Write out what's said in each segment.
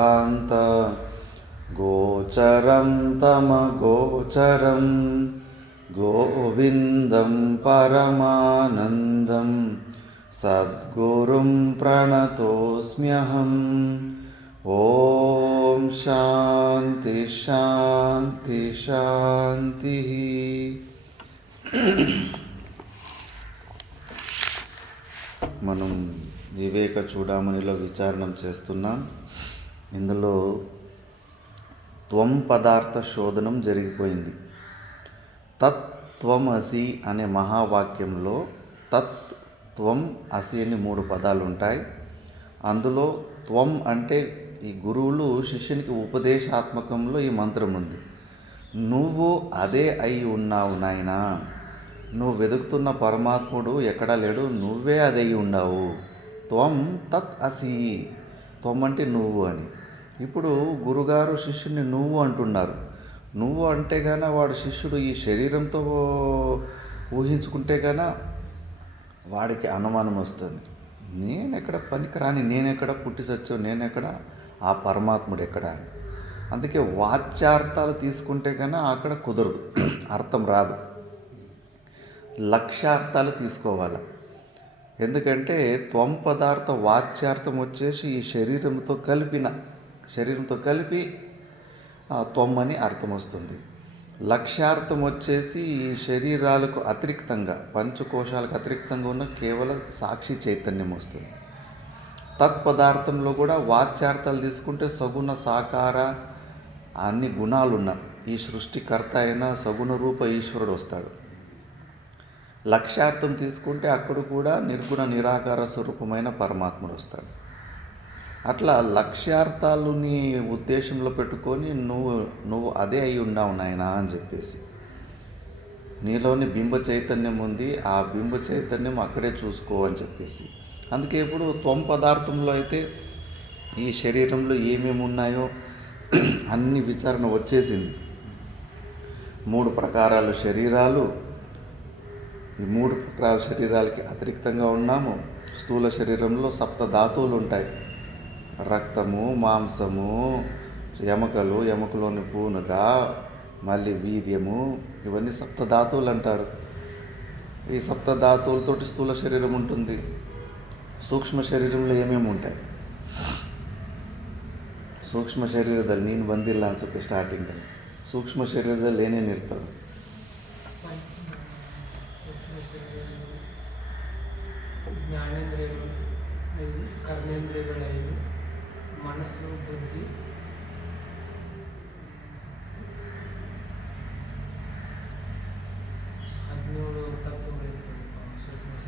సిద్ధాంత గోచరం తమగోచరం గోవిందం పరమానందం సద్గురుం ప్రణతోస్మ్యహం. ఓం శాంతి శాంతి శాంతి. మనం వివేక చూడామణిలో విచారణం చేస్తున్నాం. ఇందులో త్వం పదార్థ శోధనం జరిగిపోయింది. తత్ త్వం అసి అనే మహావాక్యంలో తత్ త్వం అసి అని 3 పదాలు ఉంటాయి. అందులో త్వం అంటే ఈ గురువులు శిష్యునికి ఉపదేశాత్మకంలో ఈ మంత్రం ఉంది. నువ్వు అదే అయి ఉన్నావు నాయనా, నువ్వు వెతుకుతున్న పరమాత్ముడు ఎక్కడా లేడు, నువ్వే అదే అయి ఉన్నావు. త్వం తత్ అసి, త్వం అంటే నువ్వు అని. ఇప్పుడు గురుగారు శిష్యుని నువ్వు అంటున్నారు. నువ్వు అంటే గాన వాడు శిష్యుడు ఈ శరీరంతో ఊహించుకుంటే గాన వాడికి అనుమానం వస్తుంది. నేనెక్కడ పనికిరాని, నేనెక్కడ పుట్టి సచ్చావు, నేనెక్కడ, ఆ పరమాత్ముడు ఎక్కడ అని. అందుకే వాచ్యార్థాలు తీసుకుంటే కన్నా అక్కడ కుదరదు, అర్థం రాదు. లక్ష్యార్థాలు తీసుకోవాలి. ఎందుకంటే త్వం పదార్థ వాచ్యార్థం వచ్చేసి ఈ శరీరంతో కలిపి త్వం అని అర్థం వస్తుంది. లక్ష్యార్థం వచ్చేసి ఈ శరీరాలకు అతిరిక్తంగా, పంచకోశాలకు అతిరిక్తంగా ఉన్న కేవలం సాక్షి చైతన్యం వస్తుంది. తత్పదార్థంలో కూడా వాచ్యార్థాలు తీసుకుంటే సగుణ సాకార అన్ని గుణాలున్న ఈ సృష్టికర్త అయిన సగుణ రూప ఈశ్వరుడు వస్తాడు. లక్ష్యార్థం తీసుకుంటే అక్కడ కూడా నిర్గుణ నిరాకార స్వరూపమైన పరమాత్ముడు వస్తాడు. అట్లా లక్ష్యార్థాలని ఉద్దేశంలో పెట్టుకొని నువ్వు అదే అయి ఉన్నావు నాయనా అని చెప్పేసి, నీలోని బింబ చైతన్యం ఉంది, ఆ బింబ చైతన్యం అక్కడే చూసుకో అని చెప్పేసి. అందుకే ఇప్పుడు త్వం పదార్థంలో అయితే ఈ శరీరంలో ఏమేమి ఉన్నాయో అన్ని విచారణ వచ్చేసింది. 3 ప్రకారాలు శరీరాలు, ఈ 3 ప్రకారాల శరీరాలకి అతిరిక్తంగా ఉన్నాము. స్థూల శరీరంలో 7 ధాతువులు ఉంటాయి. రక్తము, మాంసము, ఎముకలు, ఎముకలోని పూనుగ, మళ్ళీ వీర్యము, ఇవన్నీ 7 ధాతువులు అంటారు. ఈ 7 ధాతువులతోటి స్థూల శరీరం ఉంటుంది. ಸೂಕ್ಷ್ಮ ಶರೀರಂలో ಏನೇನು ఉంటాయి? ಸೂಕ್ಷ್ಮ ಶರೀರದಲ್ಲಿ ನೀನು ಬಂದಿಲ್ಲ ಅನ್ಸುತ್ತೆ ಸ್ಟಾರ್ಟಿಂಗಲ್ಲಿ. ಸೂಕ್ಷ್ಮ ಶರೀರದಲ್ಲಿ ಏನೇನು ಇರ್ತವೆ? ಜ್ಞಾನೇಂದ್ರಿಯಗಳು, ಕರ್ಮೇಂದ್ರಿಯಗಳು 5, ಮನಸ್ಸು, ಬುದ್ಧಿ,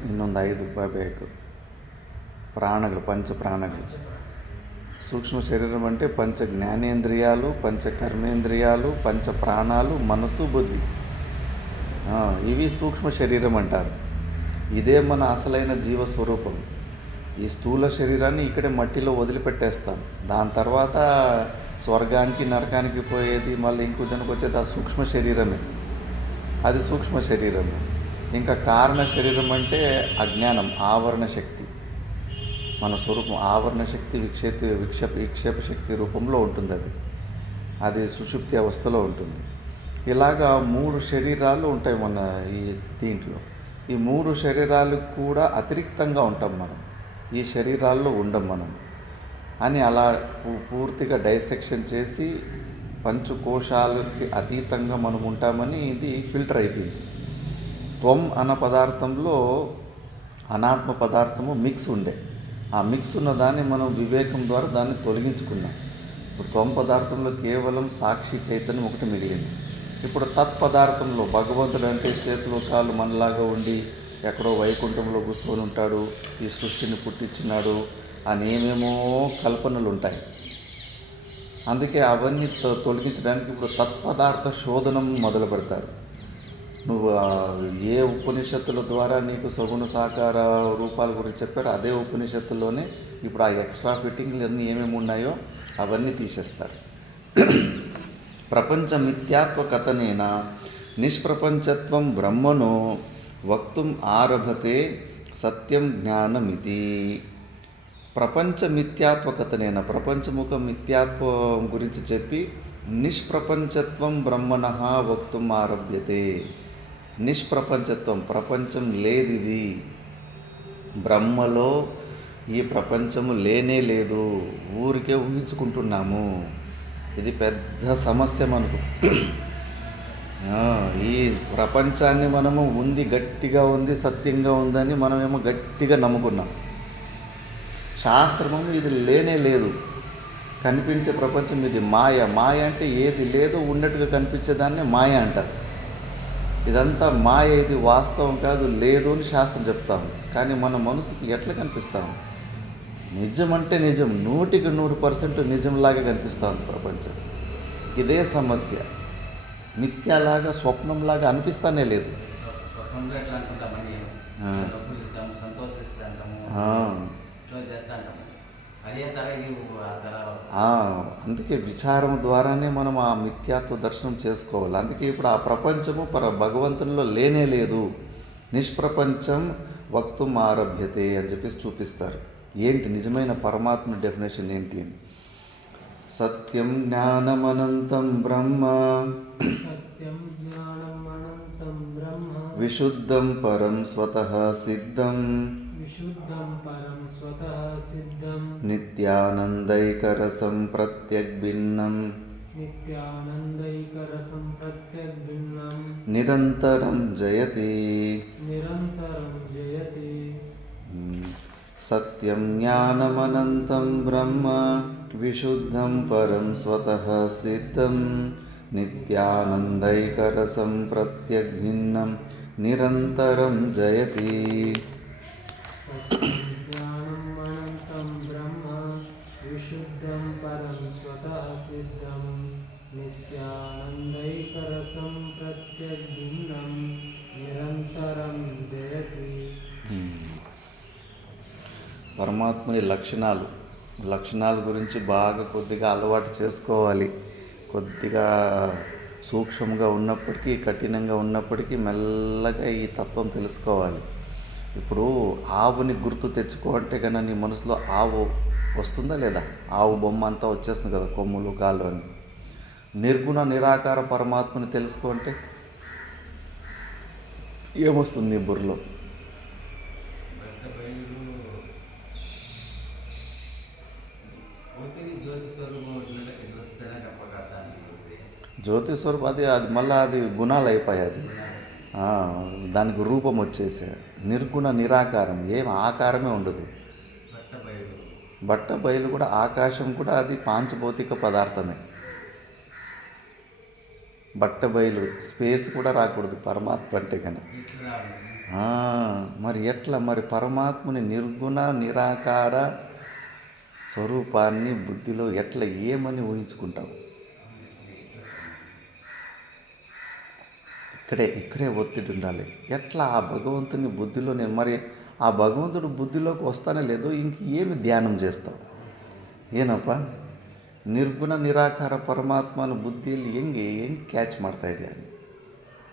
ಇನ್ನೊಂದು 5 ಬೇಕು. ప్రాణులు, పంచ ప్రాణులు. సూక్ష్మ శరీరం అంటే పంచ జ్ఞానేంద్రియాలు, పంచ కర్మేంద్రియాలు, పంచ ప్రాణాలు, మనసు, బుద్ధి, ఇవి సూక్ష్మ శరీరం అంటారు. ఇదే మన అసలైన జీవస్వరూపం. ఈ స్థూల శరీరాన్ని ఇక్కడే మట్టిలో వదిలిపెట్టేస్తాం. దాని తర్వాత స్వర్గానికి నరకానికి పోయేది, మళ్ళీ ఇంకో జనకు వచ్చేది ఆ సూక్ష్మ శరీరమే. అది సూక్ష్మ శరీరం. ఇంకా కారణ శరీరం అంటే అజ్ఞానం, ఆవరణ శక్తి. మన స్వరూపం ఆవరణ శక్తి, విక్షేప శక్తి రూపంలో ఉంటుంది. అది సుషుప్తి అవస్థలో ఉంటుంది. ఇలాగా 3 శరీరాలు ఉంటాయి మన ఈ దీంట్లో. ఈ 3 శరీరాలు కూడా అతిరిక్తంగా ఉంటాం మనం, ఈ శరీరాల్లో ఉండం మనం అని అలా పూర్తిగా డైసెక్షన్ చేసి పంచకోశాలకి అతీతంగా మనం ఉంటామని ఇది ఫిల్టర్ అయిపోయింది. త్వం అన్న పదార్థంలో అనాత్మ పదార్థము మిక్స్ ఉండే. ఆ మిక్స్ ఉన్న దాన్ని మనం వివేకం ద్వారా దాన్ని తొలగించుకున్నాం. ఇప్పుడు త్వం పదార్థంలో కేవలం సాక్షి చైతన్యం ఒకటి మిగిలింది. ఇప్పుడు తత్పదార్థంలో భగవంతుడు అంటే చేతులు కాళ్ళు మనలాగా ఉండి ఎక్కడో వైకుంఠంలో కూర్చొని ఉంటాడు, ఈ సృష్టిని పుట్టించినాడు అని ఏమేమో కల్పనలు ఉంటాయి. అందుకే అవన్నీ తొలగించడానికి ఇప్పుడు తత్పదార్థ శోధనం మొదలు పెడతారు. నువ్వు ఏ ఉపనిషత్తుల ద్వారా నీకు సగుణ సాకార రూపాల గురించి చెప్పారో అదే ఉపనిషత్తుల్లోనే ఇప్పుడు ఆ ఎక్స్ట్రా ఫిట్టింగ్లు అన్నీ ఏమేమి ఉన్నాయో అవన్నీ తీసేస్తారు. ప్రపంచ మిథ్యాత్వ కథనేన నిష్ప్రపంచత్వం ప్రపంచ మిథ్యాత్మకతనైన ప్రపంచముఖ మిథ్యాత్వం గురించి చెప్పి నిష్ప్రపంచత్వం బ్రహ్మణ వక్తుం ఆరభ్యతే. నిష్ప్రపంచత్వం, ప్రపంచం లేదిది, బ్రహ్మలో ఈ ప్రపంచము లేనే లేదు, ఊరికే ఊహించుకుంటున్నాము. ఇది పెద్ద సమస్య మనకు. ఈ ప్రపంచాన్ని మనము ఉంది, గట్టిగా ఉంది, సత్యంగా ఉందని మనమేమో గట్టిగా నమ్ముకున్నాం. శాస్త్రము ఇది లేనే లేదు, కనిపించే ప్రపంచం ఇది మాయ. మాయ అంటే ఏది లేదో ఉన్నట్టుగా కనిపించేదాన్ని మాయ అంటారు. ఇదంతా మాయ, ఇది వాస్తవం కాదు, లేదు అని శాస్త్రం చెప్తాము. కానీ మన మనసుకి ఎట్లా కనిపిస్తాము? నిజం అంటే నిజం, 100% నిజంలాగా కనిపిస్తుంది ప్రపంచం. ఇదే సమస్య. మిథ్యాలాగా, స్వప్నంలాగా అనిపిస్తానే లేదు. అందుకే విచారం ద్వారానే మనం ఆ మిథ్యాత్వ దర్శనం చేసుకోవాలి. అందుకే ఇప్పుడు ఆ ప్రపంచము భగవంతునిలో లేనే లేదు. నిష్ప్రపంచం వక్తుం ఆరభ్యతే అని చెప్పేసి చూపిస్తారు. ఏంటి నిజమైన పరమాత్మ డెఫినేషన్ ఏంటి అని? సత్యం జ్ఞానమనంతం బ్రహ్మ, విశుద్ధం పరం స్వతః సిద్ధం, నిత్యానందైకరసం ప్రత్యగ్భిన్నం, నిరంతరం జయతి. సత్యం జ్ఞానమనంతం బ్రహ్మ, విశుద్ధం పరం స్వతః సిద్ధం, నిత్యానందైకరసం ప్రత్యగ్భిన్నం, నిరంతరం జయతి. పరమాత్మని లక్షణాల గురించి బాగా కొద్దిగా అలవాటు చేసుకోవాలి. కొద్దిగా సూక్ష్మంగా ఉన్నప్పటికీ, కఠినంగా ఉన్నప్పటికీ మెల్లగా ఈ తత్వం తెలుసుకోవాలి. ఇప్పుడు ఆవుని గుర్తు తెచ్చుకో అంటే కన్నా నీ మనసులో ఆవు వస్తుందా లేదా? ఆవు బొమ్మ అంతా వచ్చేస్తుంది కదా, కొమ్ములు, కాళ్ళు అని. నిర్గుణ నిరాకార పరమాత్మని తెలుసుకో అంటే ఏమొస్తుంది ఈ బుర్రలో? జ్యోతి స్వరూపం అది మళ్ళీ అది గుణాలు అయిపోయాయి. అది దానికి రూపం వచ్చేసే. నిర్గుణ నిరాకారం, ఏం ఆకారమే ఉండదు. బట్ట బయలు కూడా, ఆకాశం కూడా అది పాంచభౌతిక పదార్థమే. బట్ట బయలు స్పేస్ కూడా రాకూడదు పరమాత్మ అంటే కన్నా. మరి ఎట్లా? మరి పరమాత్మని నిర్గుణ నిరాకార స్వరూపాన్ని బుద్ధిలో ఎట్లా ఏమని ఊహించుకుంటావు? ఇక్కడే ఒత్తిడి ఉండాలి. ఎట్లా ఆ భగవంతుని బుద్ధిలో నేను, మరి ఆ భగవంతుడు బుద్ధిలోకి వస్తానే లేదు, ఇంక ఏమి ధ్యానం చేస్తావు? ಏನಪ್ಪ ನಿರ್ಗುಣ ನಿರಾಕಾರ ಪರಮಾತ್ಮನ ಬುದ್ಧಿಯಲ್ಲಿ ಹೆಂಗೆ ಕ್ಯಾಚ್ ಮಾಡ್ತಾ ಇದೆಯಾ?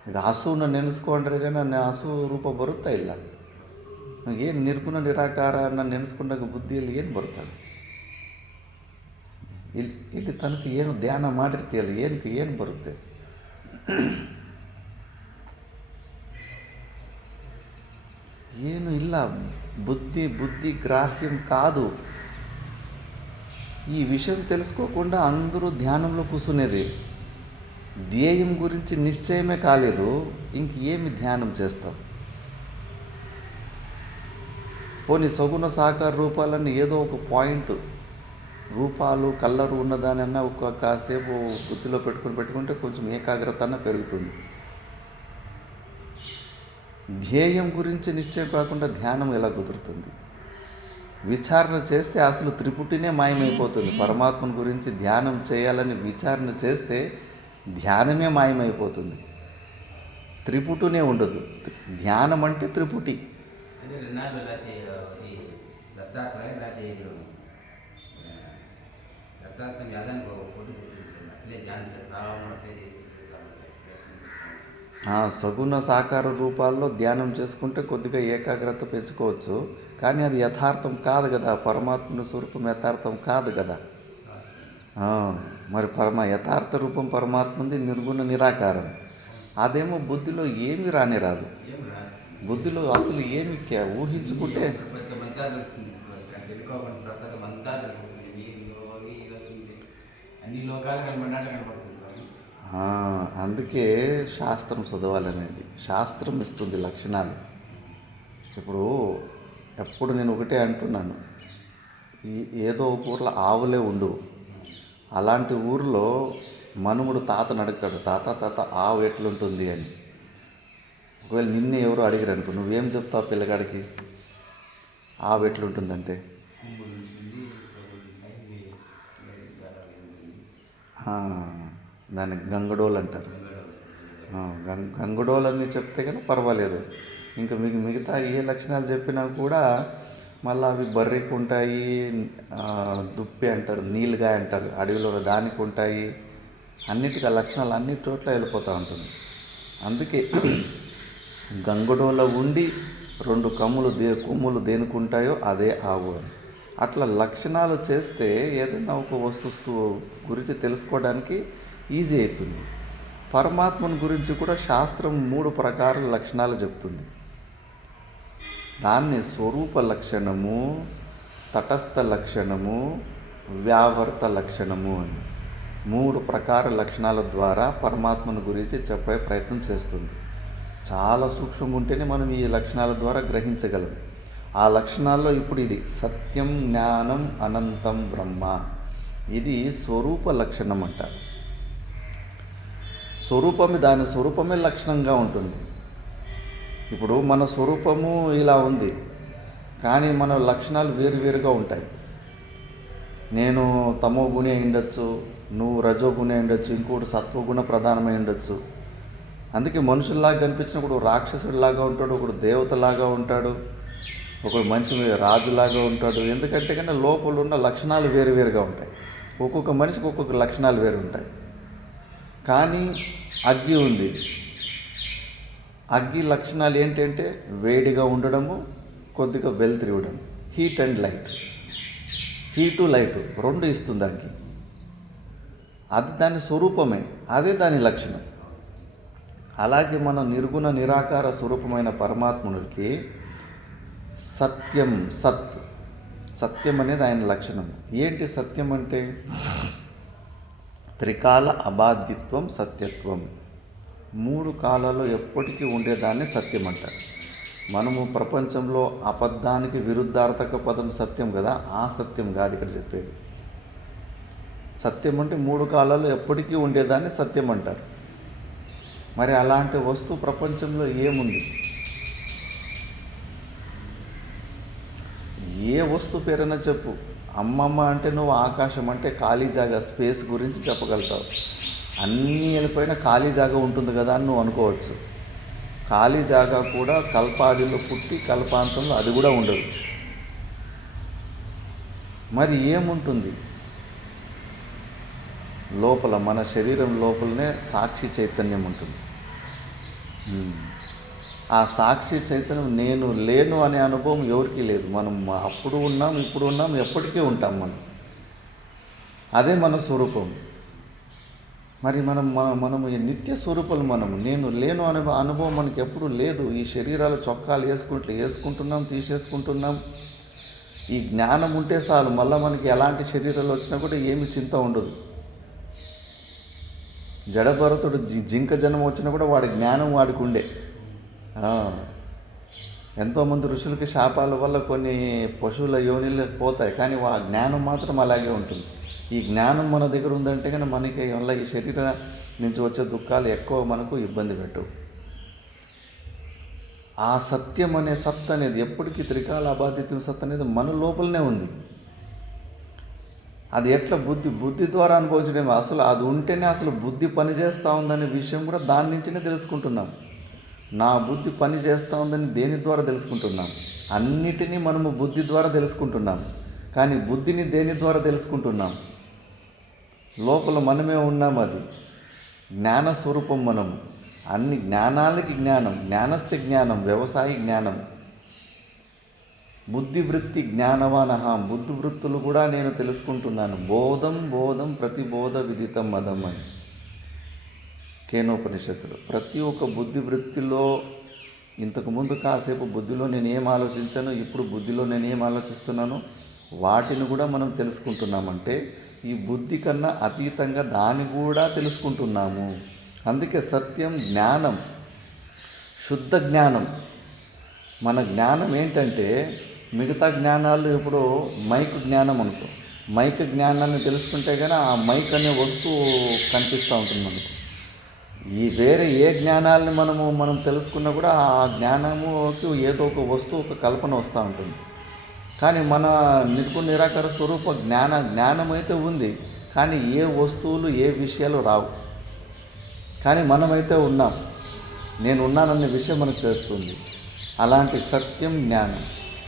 ಈಗ ಹಸುವನ್ನು ನೆನೆಸ್ಕೊಂಡ್ರೆ ನನ್ನ ಹಸು ರೂಪ ಬರುತ್ತಾ ಇಲ್ಲ. ಏನು ನಿರ್ಗುಣ ನಿರಾಕಾರನ ನೆನೆಸ್ಕೊಂಡಾಗ ಬುದ್ಧಿಯಲ್ಲಿ ಏನು ಬರ್ತದೆ? ಇಲ್ಲಿ ತನಕ ಏನು ಧ್ಯಾನ ಮಾಡಿರ್ತೀಯಲ್ಲ, ಏನು ಬರುತ್ತೆ? ಏನು ಇಲ್ಲ. బుద్ధి గ్రాహ్యం కాదు. ఈ విషయం తెలుసుకోకుండా అందరూ ధ్యానంలో కూర్చునేది. ధ్యేయం గురించి నిశ్చయమే కాలేదు, ఇంక ఏమి ధ్యానం చేస్తాం? పోనీ సగుణ సాకార రూపాలన్నీ ఏదో ఒక పాయింట్, రూపాలు కలరు ఉన్నదానన్నా ఒక కాసేపు బుద్ధిలో పెట్టుకుంటే కొంచెం ఏకాగ్రత అన్న పెరుగుతుంది. ధ్యేయం గురించి నిశ్చయం కాకుండా ధ్యానం ఎలా కుదురుతుంది? విచారణ చేస్తే అసలు త్రిపుటినే మాయమైపోతుంది. పరమాత్మను గురించి ధ్యానం చేయాలని విచారణ చేస్తే ధ్యానమే మాయమైపోతుంది, త్రిపుటునే ఉండదు. ధ్యానం అంటే త్రిపుటి. సగుణ సాకార రూపాల్లో ధ్యానం చేసుకుంటే కొద్దిగా ఏకాగ్రత పెంచుకోవచ్చు. కానీ అది యథార్థం కాదు కదా, పరమాత్మ స్వరూపం యథార్థం కాదు కదా. మరి యథార్థ రూపం పరమాత్మది నిర్గుణ నిరాకారం. అదేమో బుద్ధిలో ఏమీ రాదు. బుద్ధిలో అసలు ఏమి ఊహించుకుంటే అందుకే శాస్త్రం చదవాలనేది. శాస్త్రం ఇస్తుంది లక్షణాలు. ఎప్పుడు నేను ఒకటే అంటున్నాను, ఏదో ఒక ఊర్లో ఆవులే ఉండు, అలాంటి ఊరిలో మనుముడు తాతను అడుగుతాడు, తాత ఆవు ఎట్లుంటుంది అని. ఒకవేళ నిన్నే ఎవరు అడిగారు అనుకో, నువ్వేం చెప్తావు పిల్లగాడికి? ఆవు ఎట్లుంటుందంటే దాన్ని గంగడోలు అంటారు. గంగడోలని చెప్తే కనుక పర్వాలేదు. ఇంకా మిగతా ఏ లక్షణాలు చెప్పినా కూడా మళ్ళీ అవి బర్రెకి ఉంటాయి, దుప్పి అంటారు, నీలుగా అంటారు, అడవిలో దానికి ఉంటాయి. అన్నిటికీ ఆ లక్షణాలు అన్ని చోట్ల వెళ్ళిపోతూ ఉంటుంది. అందుకే గంగడోల ఉండి 2 కొమ్ములు దేనికి ఉంటాయో అదే ఆవు అని. అట్లా లక్షణాలు చేస్తే ఏదైనా ఒక వస్తు గురించి తెలుసుకోవడానికి ఈజీ అవుతుంది. పరమాత్మను గురించి కూడా శాస్త్రం 3 ప్రకారాల లక్షణాలు చెప్తుంది. దాన్ని స్వరూప లక్షణము, తటస్థ లక్షణము, వ్యావర్త లక్షణము అని 3 ప్రకార లక్షణాల ద్వారా పరమాత్మను గురించి చెప్పే ప్రయత్నం చేస్తుంది. చాలా సూక్ష్మంగా ఉంటేనే మనం ఈ లక్షణాల ద్వారా గ్రహించగలం. ఆ లక్షణాల్లో ఇప్పుడు ఇది సత్యం, జ్ఞానం, అనంతం బ్రహ్మ. ఇది స్వరూప లక్షణం అంటారు. దాని స్వరూపమే లక్షణంగా ఉంటుంది. ఇప్పుడు మన స్వరూపము ఇలా ఉంది, కానీ మన లక్షణాలు వేరువేరుగా ఉంటాయి. నేను తమో గుణి అయి ఉండొచ్చు, నువ్వు రజోగుణి అయి ఉండొచ్చు, ఇంకోటి సత్వగుణ ప్రధానమై ఉండొచ్చు. అందుకే మనుషుల్లాగా కనిపించినప్పుడు రాక్షసుడిలాగా ఉంటాడు, ఒకడు దేవతలాగా ఉంటాడు, ఒకడు మంచి రాజులాగా ఉంటాడు. ఎందుకంటే కన్నా లోపల ఉన్న లక్షణాలు వేరువేరుగా ఉంటాయి. ఒక్కొక్క మనిషికి ఒక్కొక్క లక్షణాలు వేరు ఉంటాయి. కానీ అగ్గి ఉంది. అగ్గి లక్షణాలు ఏంటంటే వేడిగా ఉండడము, కొద్దిగా వెలుతురు ఇవ్వడం, heat and light. Heat light 2 ఇస్తుంది అగ్గి. అది దాని స్వరూపమే, అదే దాని లక్షణం. అలాగే మన నిర్గుణ నిరాకార స్వరూపమైన పరమాత్మునికి సత్యం, సత్యం అనేది ఆయన లక్షణం. ఏంటి సత్యం అంటే? త్రికాల అబాధ్యత్వం, సత్యత్వం. 3 కాలాల్లో ఎప్పటికీ ఉండేదాన్ని సత్యం అంటారు. మనము ప్రపంచంలో అబద్ధానికి విరుద్ధార్థక పదం సత్యం కదా, ఆ సత్యం కాదు ఇక్కడ చెప్పేది. సత్యం అంటే 3 కాలాల్లో ఎప్పటికీ ఉండేదాన్ని సత్యం అంటారు. మరి అలాంటి వస్తువు ప్రపంచంలో ఏముంది? ఏ వస్తువు పేరైనా చెప్పు. అమ్మమ్మ అంటే నువ్వు ఆకాశం అంటే ఖాళీ జాగా, స్పేస్ గురించి చెప్పగలుగుతావు. అన్నీ వెళ్ళిపోయినా ఖాళీ జాగా ఉంటుంది కదా అని నువ్వు అనుకోవచ్చు. ఖాళీ జాగా కూడా కల్పాదిలో పుట్టి కల్పాంతంలో అది కూడా ఉండదు. మరి ఏముంటుంది లోపల? మన శరీరం లోపలనే సాక్షి చైతన్యం ఉంటుంది. ఆ సాక్షి చైతన్యం నేను లేను అనే అనుభవం ఎవరికీ లేదు. మనం అప్పుడు ఉన్నాం, ఇప్పుడు ఉన్నాం, ఎప్పటికీ ఉంటాం మనం. అదే మన స్వరూపం. మరి మనము నిత్య స్వరూపాలు. నేను లేను అనే అనుభవం మనకి ఎప్పుడూ లేదు. ఈ శరీరాలు చొక్కాలు వేసుకుంటున్నాం, తీసేసుకుంటున్నాం. ఈ జ్ఞానం ఉంటే చాలు, మళ్ళీ మనకి ఎలాంటి శరీరాలు వచ్చినా కూడా ఏమి చింత ఉండదు. జడభరతుడు జింక జన్మ వచ్చినా కూడా వాడి జ్ఞానం వాడికి ఉండే. ఎంతోమంది ఋషులకి శాపాల వల్ల కొన్ని పశువుల యోనిలు పోతాయి, కానీ ఆ జ్ఞానం మాత్రం అలాగే ఉంటుంది. ఈ జ్ఞానం మన దగ్గర ఉందంటే కానీ మనకి వల్ల ఈ శరీరం నుంచి వచ్చే దుఃఖాలు ఎక్కువ మనకు ఇబ్బంది పెట్టవు. ఆ సత్యం అనే సత్ అనేది ఎప్పటికీ త్రికాల అబాధిత్యం సత్ అనేది మన లోపలనే ఉంది. అది ఎట్లా బుద్ధి ద్వారా అనుభవించడమే. అసలు అది ఉంటేనే అసలు బుద్ధి పనిచేస్తూ ఉందనే విషయం కూడా దాని నుంచినే తెలుసుకుంటున్నాం. నా బుద్ధి పని చేస్తూ ఉందని దేని ద్వారా తెలుసుకుంటున్నాం? అన్నిటినీ మనము బుద్ధి ద్వారా తెలుసుకుంటున్నాం. కానీ బుద్ధిని దేని ద్వారా తెలుసుకుంటున్నాం? లోపల మనమే ఉన్నాం. అది జ్ఞానస్వరూపం. మనము అన్ని జ్ఞానాలకి జ్ఞానం, జ్ఞానస్య జ్ఞానం, వ్యవసాయ జ్ఞానం. బుద్ధివృత్తి జ్ఞానవానహ, బుద్ధివృత్తులు కూడా నేను తెలుసుకుంటున్నాను. బోధం బోధం ప్రతిబోధ విదితం మదం అని కేనోపనిషత్తులు. ప్రతి ఒక్క బుద్ధివృత్తిలో ఇంతకుముందు కాసేపు బుద్ధిలో నేను ఏం ఆలోచించానో ఇప్పుడు బుద్ధిలో నేను ఏం ఆలోచిస్తున్నానో వాటిని కూడా మనం తెలుసుకుంటున్నామంటే ఈ బుద్ధి కన్నా అతీతంగా దాన్ని కూడా తెలుసుకుంటున్నాము. అందుకే సత్యం జ్ఞానం, శుద్ధ జ్ఞానం. మన జ్ఞానం ఏంటంటే మిగతా జ్ఞానాలు ఇప్పుడు మైక్ జ్ఞానం అనుకో, మైక్ జ్ఞానాన్ని తెలుసుకుంటే కానీ ఆ మైక్ అనే వస్తువు కనిపిస్తూ ఉంటుంది మనకు. ఈ వేరే ఏ జ్ఞానాలని మనం తెలుసుకున్నా కూడా ఆ జ్ఞానముకి ఏదో ఒక వస్తువు, ఒక కల్పన వస్తూ ఉంటుంది. కానీ మన నిర్గుణ నిరాకార స్వరూప జ్ఞానం అయితే ఉంది, కానీ ఏ వస్తువులు ఏ విషయాలు రావు. కానీ మనమైతే ఉన్నాం, నేను ఉన్నానన్న విషయం మనకు తెలుస్తుంది. అలాంటి సత్యం జ్ఞానం,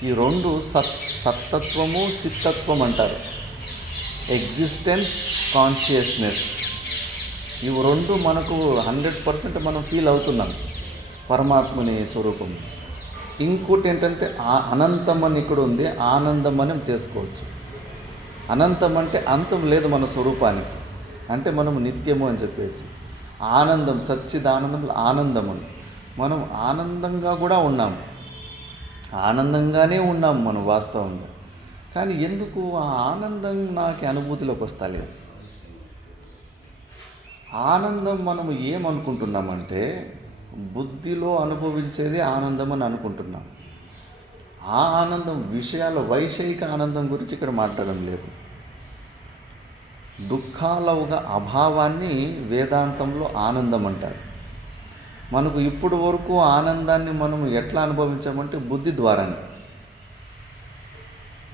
ఈ రెండు సత్తత్వము చిత్తత్వం అంటారు. ఎగ్జిస్టెన్స్, కాన్షియస్నెస్, ఇవి రెండు మనకు 100% మనం ఫీల్ అవుతున్నాం పరమాత్మని స్వరూపం. ఇంకోటి ఏంటంటే అనంతం అని ఇక్కడ ఉంది, ఆనందం అని చేసుకోవచ్చు. అనంతం అంటే అంతం లేదు మన స్వరూపానికి, అంటే మనం నిత్యము అని చెప్పేసి. ఆనందం, సచ్చిదానందం, ఆనందము, మనం ఆనందంగా కూడా ఉన్నాము, ఆనందంగానే ఉన్నాము మనం వాస్తవంగా. కానీ ఎందుకు ఆ ఆనందం నాకు అనుభూతిలోకి వస్తలేదు? ఆనందం మనం ఏమనుకుంటున్నామంటే బుద్ధిలో అనుభవించేది ఆనందం అని అనుకుంటున్నాం. ఆ ఆనందం విషయాల వైషయిక ఆనందం గురించి ఇక్కడ మాట్లాడడం లేదు. దుఃఖాలవుగా అభావాన్ని వేదాంతంలో ఆనందం అంటారు. మనకు ఇప్పుడు వరకు ఆనందాన్ని మనం ఎట్లా అనుభవించామంటే బుద్ధి ద్వారానే,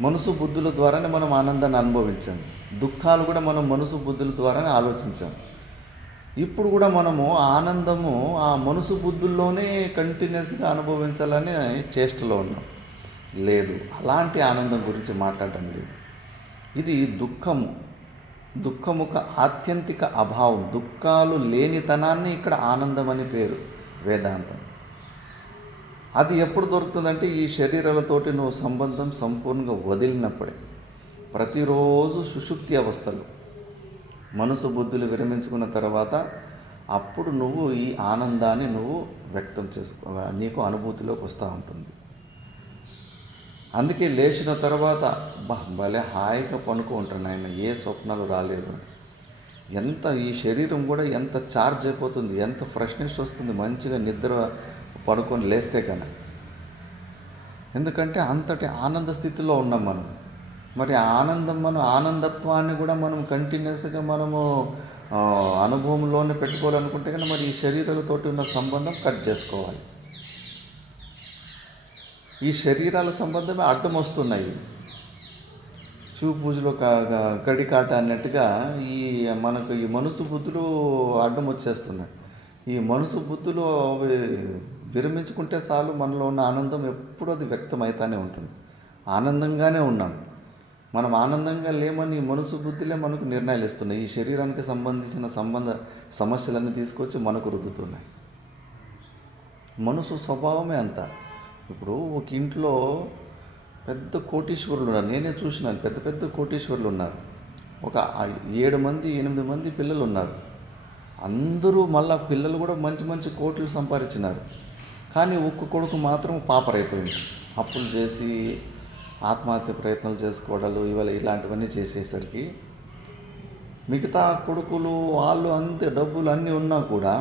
మనసు బుద్ధుల ద్వారానే మనం ఆనందాన్ని అనుభవించాము. దుఃఖాలు కూడా మనం మనసు బుద్ధుల ద్వారానే ఆలోచించాము. ఇప్పుడు కూడా మనము ఆనందము ఆ మనసు బుద్ధుల్లోనే కంటిన్యూస్గా అనుభవించాలని చేష్టలో ఉన్నాం. లేదు, అలాంటి ఆనందం గురించి మాట్లాడడం లేదు. ఇది దుఃఖము ఒక ఆత్యంతిక అభావం, దుఃఖాలు లేనితనాన్ని ఇక్కడ ఆనందం అని పేరు వేదాంతం. అది ఎప్పుడు దొరుకుతుందంటే ఈ శరీరాలతోటి నువ్వు సంబంధం సంపూర్ణంగా వదిలినప్పుడే. ప్రతిరోజు సుషుప్తి అవస్థలు, మనసు బుద్ధులు విరమించుకున్న తర్వాత అప్పుడు నువ్వు ఈ ఆనందాన్ని నువ్వు వ్యక్తం చేసుకో, నీకు అనుభూతిలోకి వస్తూ ఉంటుంది. అందుకే లేచిన తర్వాత భలే హాయిగా పనుకుంటాను ఆయన, ఏ స్వప్నాలు రాలేదు అని. ఎంత ఈ శరీరం కూడా ఎంత ఛార్జ్ అయిపోతుంది, ఎంత ఫ్రెష్నెస్ వస్తుంది మంచిగా నిద్ర పడుకొని లేస్తే కన్నా. ఎందుకంటే అంతటి ఆనంద స్థితిలో ఉన్నాం మనం. మరి ఆనందత్వాన్ని కూడా మనం కంటిన్యూస్గా మనము అనుభవంలోనే పెట్టుకోవాలనుకుంటే కన్నా మరి ఈ శరీరాలతోటి ఉన్న సంబంధం కట్ చేసుకోవాలి. ఈ శరీరాల సంబంధమే అడ్డం వస్తున్నాయి. శివ పూజలో కడికాట అన్నట్టుగా మనకు ఈ మనసు బుద్ధులు అడ్డం వచ్చేస్తున్నాయి. ఈ మనసు బుద్ధులు విరమించుకుంటే చాలు మనలో ఉన్న ఆనందం ఎప్పుడూ అది వ్యక్తం అవుతూనే ఉంటుంది. ఆనందంగానే ఉన్నాం మనం. ఆనందంగా లేమని మనసు బుద్ధిలే మనకు నిర్ణయాలు ఇస్తున్నాయి. ఈ శరీరానికి సంబంధించిన సమస్యలన్నీ తీసుకొచ్చి మనకు రుద్దుతున్నాయి. మనసు స్వభావమే అంత. ఇప్పుడు ఒక ఇంట్లో పెద్ద కోటీశ్వరులు ఉన్నారు, నేనే చూసినాను. పెద్ద పెద్ద కోటీశ్వరులు ఉన్నారు. ఒక 7 మంది 8 మంది పిల్లలు ఉన్నారు. అందరూ మళ్ళా పిల్లలు కూడా మంచి మంచి కోట్లు సంపాదించినారు. కానీ ఒక్క కొడుకు మాత్రం పాపరైపోయింది. అప్పులు చేసి ఆత్మహత్య ప్రయత్నాలు చేసుకోవడాలు ఇలాంటివన్నీ చేసేసరికి మిగతా కొడుకులు వాళ్ళు అంతే డబ్బులు అన్నీ ఉన్నా కూడా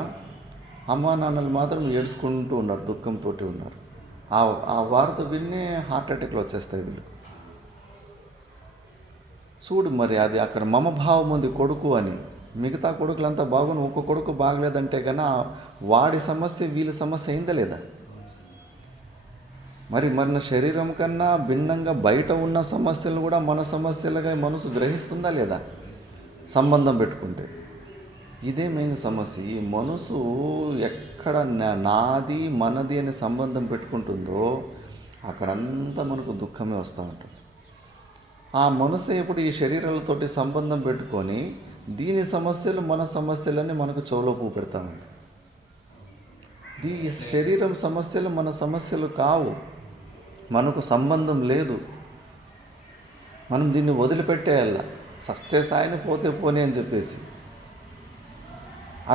అమ్మా నాన్నలు మాత్రం ఏడ్చుకుంటూ ఉన్నారు, దుఃఖంతో ఉన్నారు. ఆ వార్త విన్నే హార్ట్ అటాక్లు వచ్చేస్తాయి వీళ్ళకు. చూడు మరి అది అక్కడ మమభావం ఉంది కొడుకు అని. మిగతా కొడుకులంతా బాగుని ఒక్క కొడుకు బాగలేదంటే కన్నా వాడి సమస్య వీళ్ళ సమస్య అయిందా లేదా? మరి మన శరీరం కన్నా భిన్నంగా బయట ఉన్న సమస్యలు కూడా మన సమస్యలుగా మనసు గ్రహిస్తుందా లేదా సంబంధం పెట్టుకుంటే? ఇదే మెయిన్ సమస్య. ఈ మనసు ఎక్కడ నాది మనది అనే సంబంధం పెట్టుకుంటుందో అక్కడంతా మనకు దుఃఖమే వస్తూ ఉంటుంది. ఆ మనసు ఎప్పుడు ఈ శరీరాలతోటి సంబంధం పెట్టుకొని దీని సమస్యలు మన సమస్యలని మనకు చెవులో పెడతా ఉంది. ఈ శరీరం సమస్యలు మన సమస్యలు కావు. మనకు సంబంధం లేదు. మనం దీన్ని వదిలిపెట్టేయాల. సస్తే సాయని పోతే పోనీ అని చెప్పేసి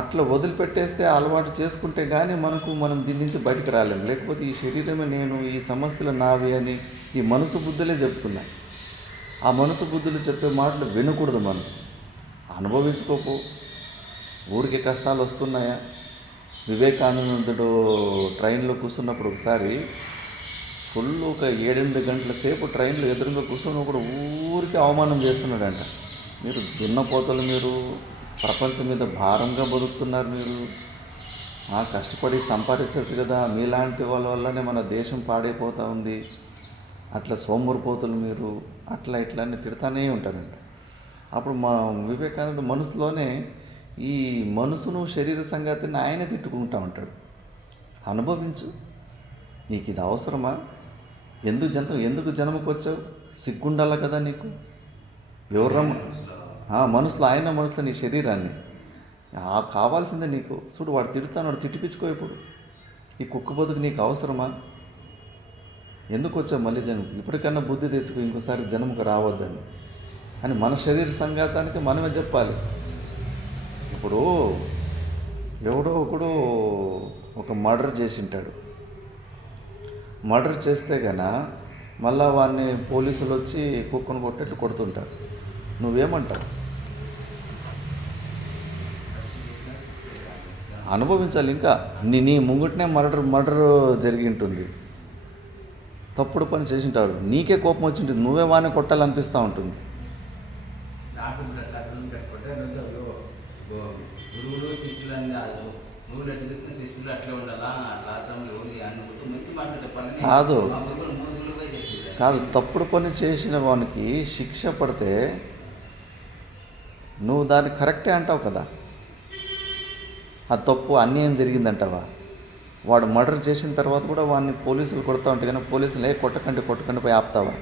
అట్లా వదిలిపెట్టేస్తే అలవాటు చేసుకుంటే కానీ మనం దీని నుంచి బయటకు రాలేము. లేకపోతే ఈ శరీరమే నేను, ఈ సమస్యలు నావి అని ఈ మనసు బుద్ధులే చెప్తున్నాయి. ఆ మనసు బుద్ధులు చెప్పే మాటలు వినకూడదు. మనం అనుభవించుకోపో. ఊరికి కష్టాలు వస్తున్నాయా? వివేకానందుడు ట్రైన్లో కూర్చున్నప్పుడు ఒకసారి ఫుల్ ఒక 7-8 గంటల సేపు ట్రైన్లో ఎదురుగా కూర్చున్నప్పుడు ఊరికి అవమానం చేస్తున్నాడంట. మీరు దున్నపోతలు, మీరు ప్రపంచం మీద భారంగా బతుకుతున్నారు. మీరు కష్టపడి సంపాదించవచ్చు కదా, మీలాంటి వాళ్ళ వల్లనే మన దేశం పాడైపోతూ ఉంది. అట్లా సోమరిపోతులు మీరు, అట్లా ఇట్లా అని తిడతానే ఉంటారంట. అప్పుడు మా వివేకానందుడు మనసులోనే ఈ మనసును శరీర సంగతిని ఆయనే తిట్టుకుంటూ ఉంటాడు. అనుభవించు, నీకు ఇది అవసరమా? ఎందుకు జన్మకు వచ్చావు? సిగ్గుండాల కదా నీకు. ఎవరమ్మ మనసులో ఆయన మనసులో నీ శరీరాన్ని కావాల్సిందే నీకు. చూడు, వాడు తిడుతాను, వాడు తిట్టిపించుకో. ఇప్పుడు ఈ కుక్క బతుకు నీకు అవసరమా? ఎందుకు వచ్చావు మళ్ళీ జన్మకు? ఇప్పటికన్నా బుద్ధి తెచ్చుకో, ఇంకోసారి జన్మకు రావద్దని అని మన శరీర సంఘాతానికి మనమే చెప్పాలి. ఇప్పుడు ఎవడో ఒకడు ఒక మర్డర్ చేసి ఉంటాడు. మర్డర్ చేస్తే గన మళ్ళా వాడిని పోలీసులు వచ్చి కుక్కను కొట్టేట్లు కొడుతుంటారు. నువ్వేమంటావు? అనుభవించాలి. ఇంకా నీ ముంగుట్నే మర్డర్ జరిగి ఉంటుంది. తప్పుడు పని చేసి ఉంటారు. నీకే కోపం వచ్చి ఉంటుంది. నువ్వే వాడిని కొట్టాలనిపిస్తూ ఉంటుంది. కాదు తప్పుడు పని చేసిన వానికి శిక్ష పడితే నువ్వు దాన్ని కరెక్టే అంటావు కదా. ఆ తప్పు అన్యాయం జరిగిందంటావా? వాడు మర్డర్ చేసిన తర్వాత కూడా వాడిని పోలీసులు కొడతా ఉంటే కానీ పోలీసులు కొట్టకండి పోయి ఆపుతావా?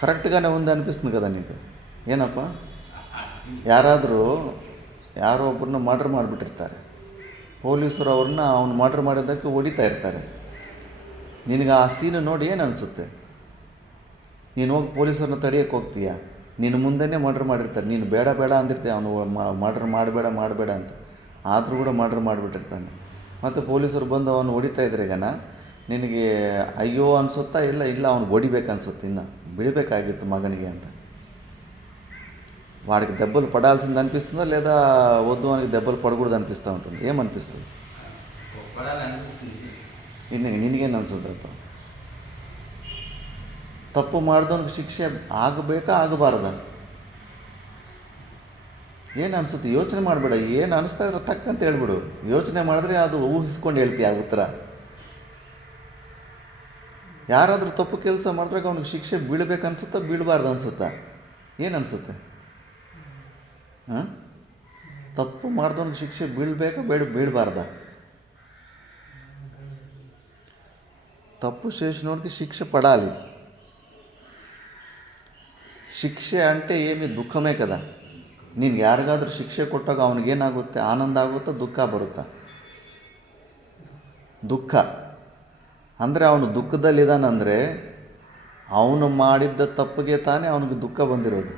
కరెక్ట్గానే ఉంది అనిపిస్తుంది కదా నీకు. ಏನಪ್ಪ ಯಾರಾದರೂ ಯಾರೋ ಒಬ್ಬರನ್ನ ಮರ್ಡರ್ ಮಾಡಿಬಿಟ್ಟಿರ್ತಾರೆ. ಪೊಲೀಸರು ಅವ್ರನ್ನ ಅವನು ಮರ್ಡರ್ ಮಾಡಿದ್ದಕ್ಕೆ ಹೊಡಿತಾ ಇರ್ತಾರೆ. ನಿನಗೆ ಆ ಸೀನು ನೋಡಿ ಏನು ಅನಿಸುತ್ತೆ? ನೀನು ಹೋಗಿ ಪೊಲೀಸರನ್ನ ತಡೆಯೋಕ್ಕೆ ಹೋಗ್ತೀಯಾ? ನಿನ್ನ ಮುಂದೆನೇ ಮರ್ಡರ್ ಮಾಡಿರ್ತಾರೆ. ನೀನು ಬೇಡ ಅಂದಿರ್ತೀಯ, ಅವನು ಮರ್ಡರ್ ಮಾಡಬೇಡ ಅಂತ. ಆದರೂ ಕೂಡ ಮರ್ಡರ್ ಮಾಡಿಬಿಟ್ಟಿರ್ತಾನೆ. ಮತ್ತು ಪೊಲೀಸರು ಬಂದು ಅವನು ಹೊಡಿತಾ ಇದ್ರೆಗನ ನಿನಗೆ ಅಯ್ಯೋ ಅನಿಸುತ್ತಾ? ಇಲ್ಲ ಅವನು ಹೊಡಿಬೇಕು ಅನಿಸುತ್ತೆ, ಇನ್ನು ಬಿಡಬೇಕಾಗಿತ್ತು మగనికి ಅಂತ. వాడికి దెబ్బలు పడాల్సింది అనిపిస్తుందా లేదా వద్దు వానికి దెబ్బలు పడకూడదు అనిపిస్తూ ఉంటుంది? ఏమనిపిస్తుంది? ನಿನಗೇನು ಅನಿಸುತ್ತಪ್ಪ? ತಪ್ಪು ಮಾಡಿದವನಿಗೆ ಶಿಕ್ಷೆ ಆಗಬೇಕಾ ಆಗಬಾರ್ದ? ಏನು ಅನಿಸುತ್ತೆ? ಯೋಚನೆ ಮಾಡಬೇಡ. ಏನು ಅನಿಸ್ತಾ ಇದ್ರೆ ಟಕ್ ಅಂತ ಹೇಳ್ಬಿಡು. ಯೋಚನೆ ಮಾಡಿದ್ರೆ ಅದು ಊಹಿಸ್ಕೊಂಡು ಹೇಳ್ತೀಯ ಉತ್ತರ. ಯಾರಾದರೂ ತಪ್ಪು ಕೆಲಸ ಮಾಡಿದಾಗ ಅವನಿಗೆ ಶಿಕ್ಷೆ ಬೀಳಬೇಕನ್ಸುತ್ತಾ ಬೀಳಬಾರ್ದು ಅನಿಸುತ್ತಾ? ಏನು ಅನಿಸುತ್ತೆ? ತಪ್ಪು ಮಾಡಿದವನಿಗೆ ಶಿಕ್ಷೆ ಬೀಳಬೇಕಾ బీಳಬಾರ್దా? తప్పు చేసినోడికి శిక్ష పడాలి. ಶಿಕ್ಷೆ అంటే ಏಮಿ ದುಃಖಮೇ కదా. ನೀನು ಯಾರಿಗಾದ್ರೂ ಶಿಕ್ಷೆ ಕೊಟ್ಟಾಗ ಅವನಿಗೇನಾಗುತ್ತೆ? ಆನಂದ ಆಗುತ್ತಾ ದುಃಖ ಬರುತ್ತಾ? ದುಃಖ ಅಂದರೆ ಅವನು ದುಃಖದಲ್ಲಿದ್ದಾನಂದರೆ ಅವನು ಮಾಡಿದ್ದ ತಪ್ಪಿಗೆ ತಾನೇ ಅವನಿಗೆ ದುಃಖ ಬಂದಿರೋದು.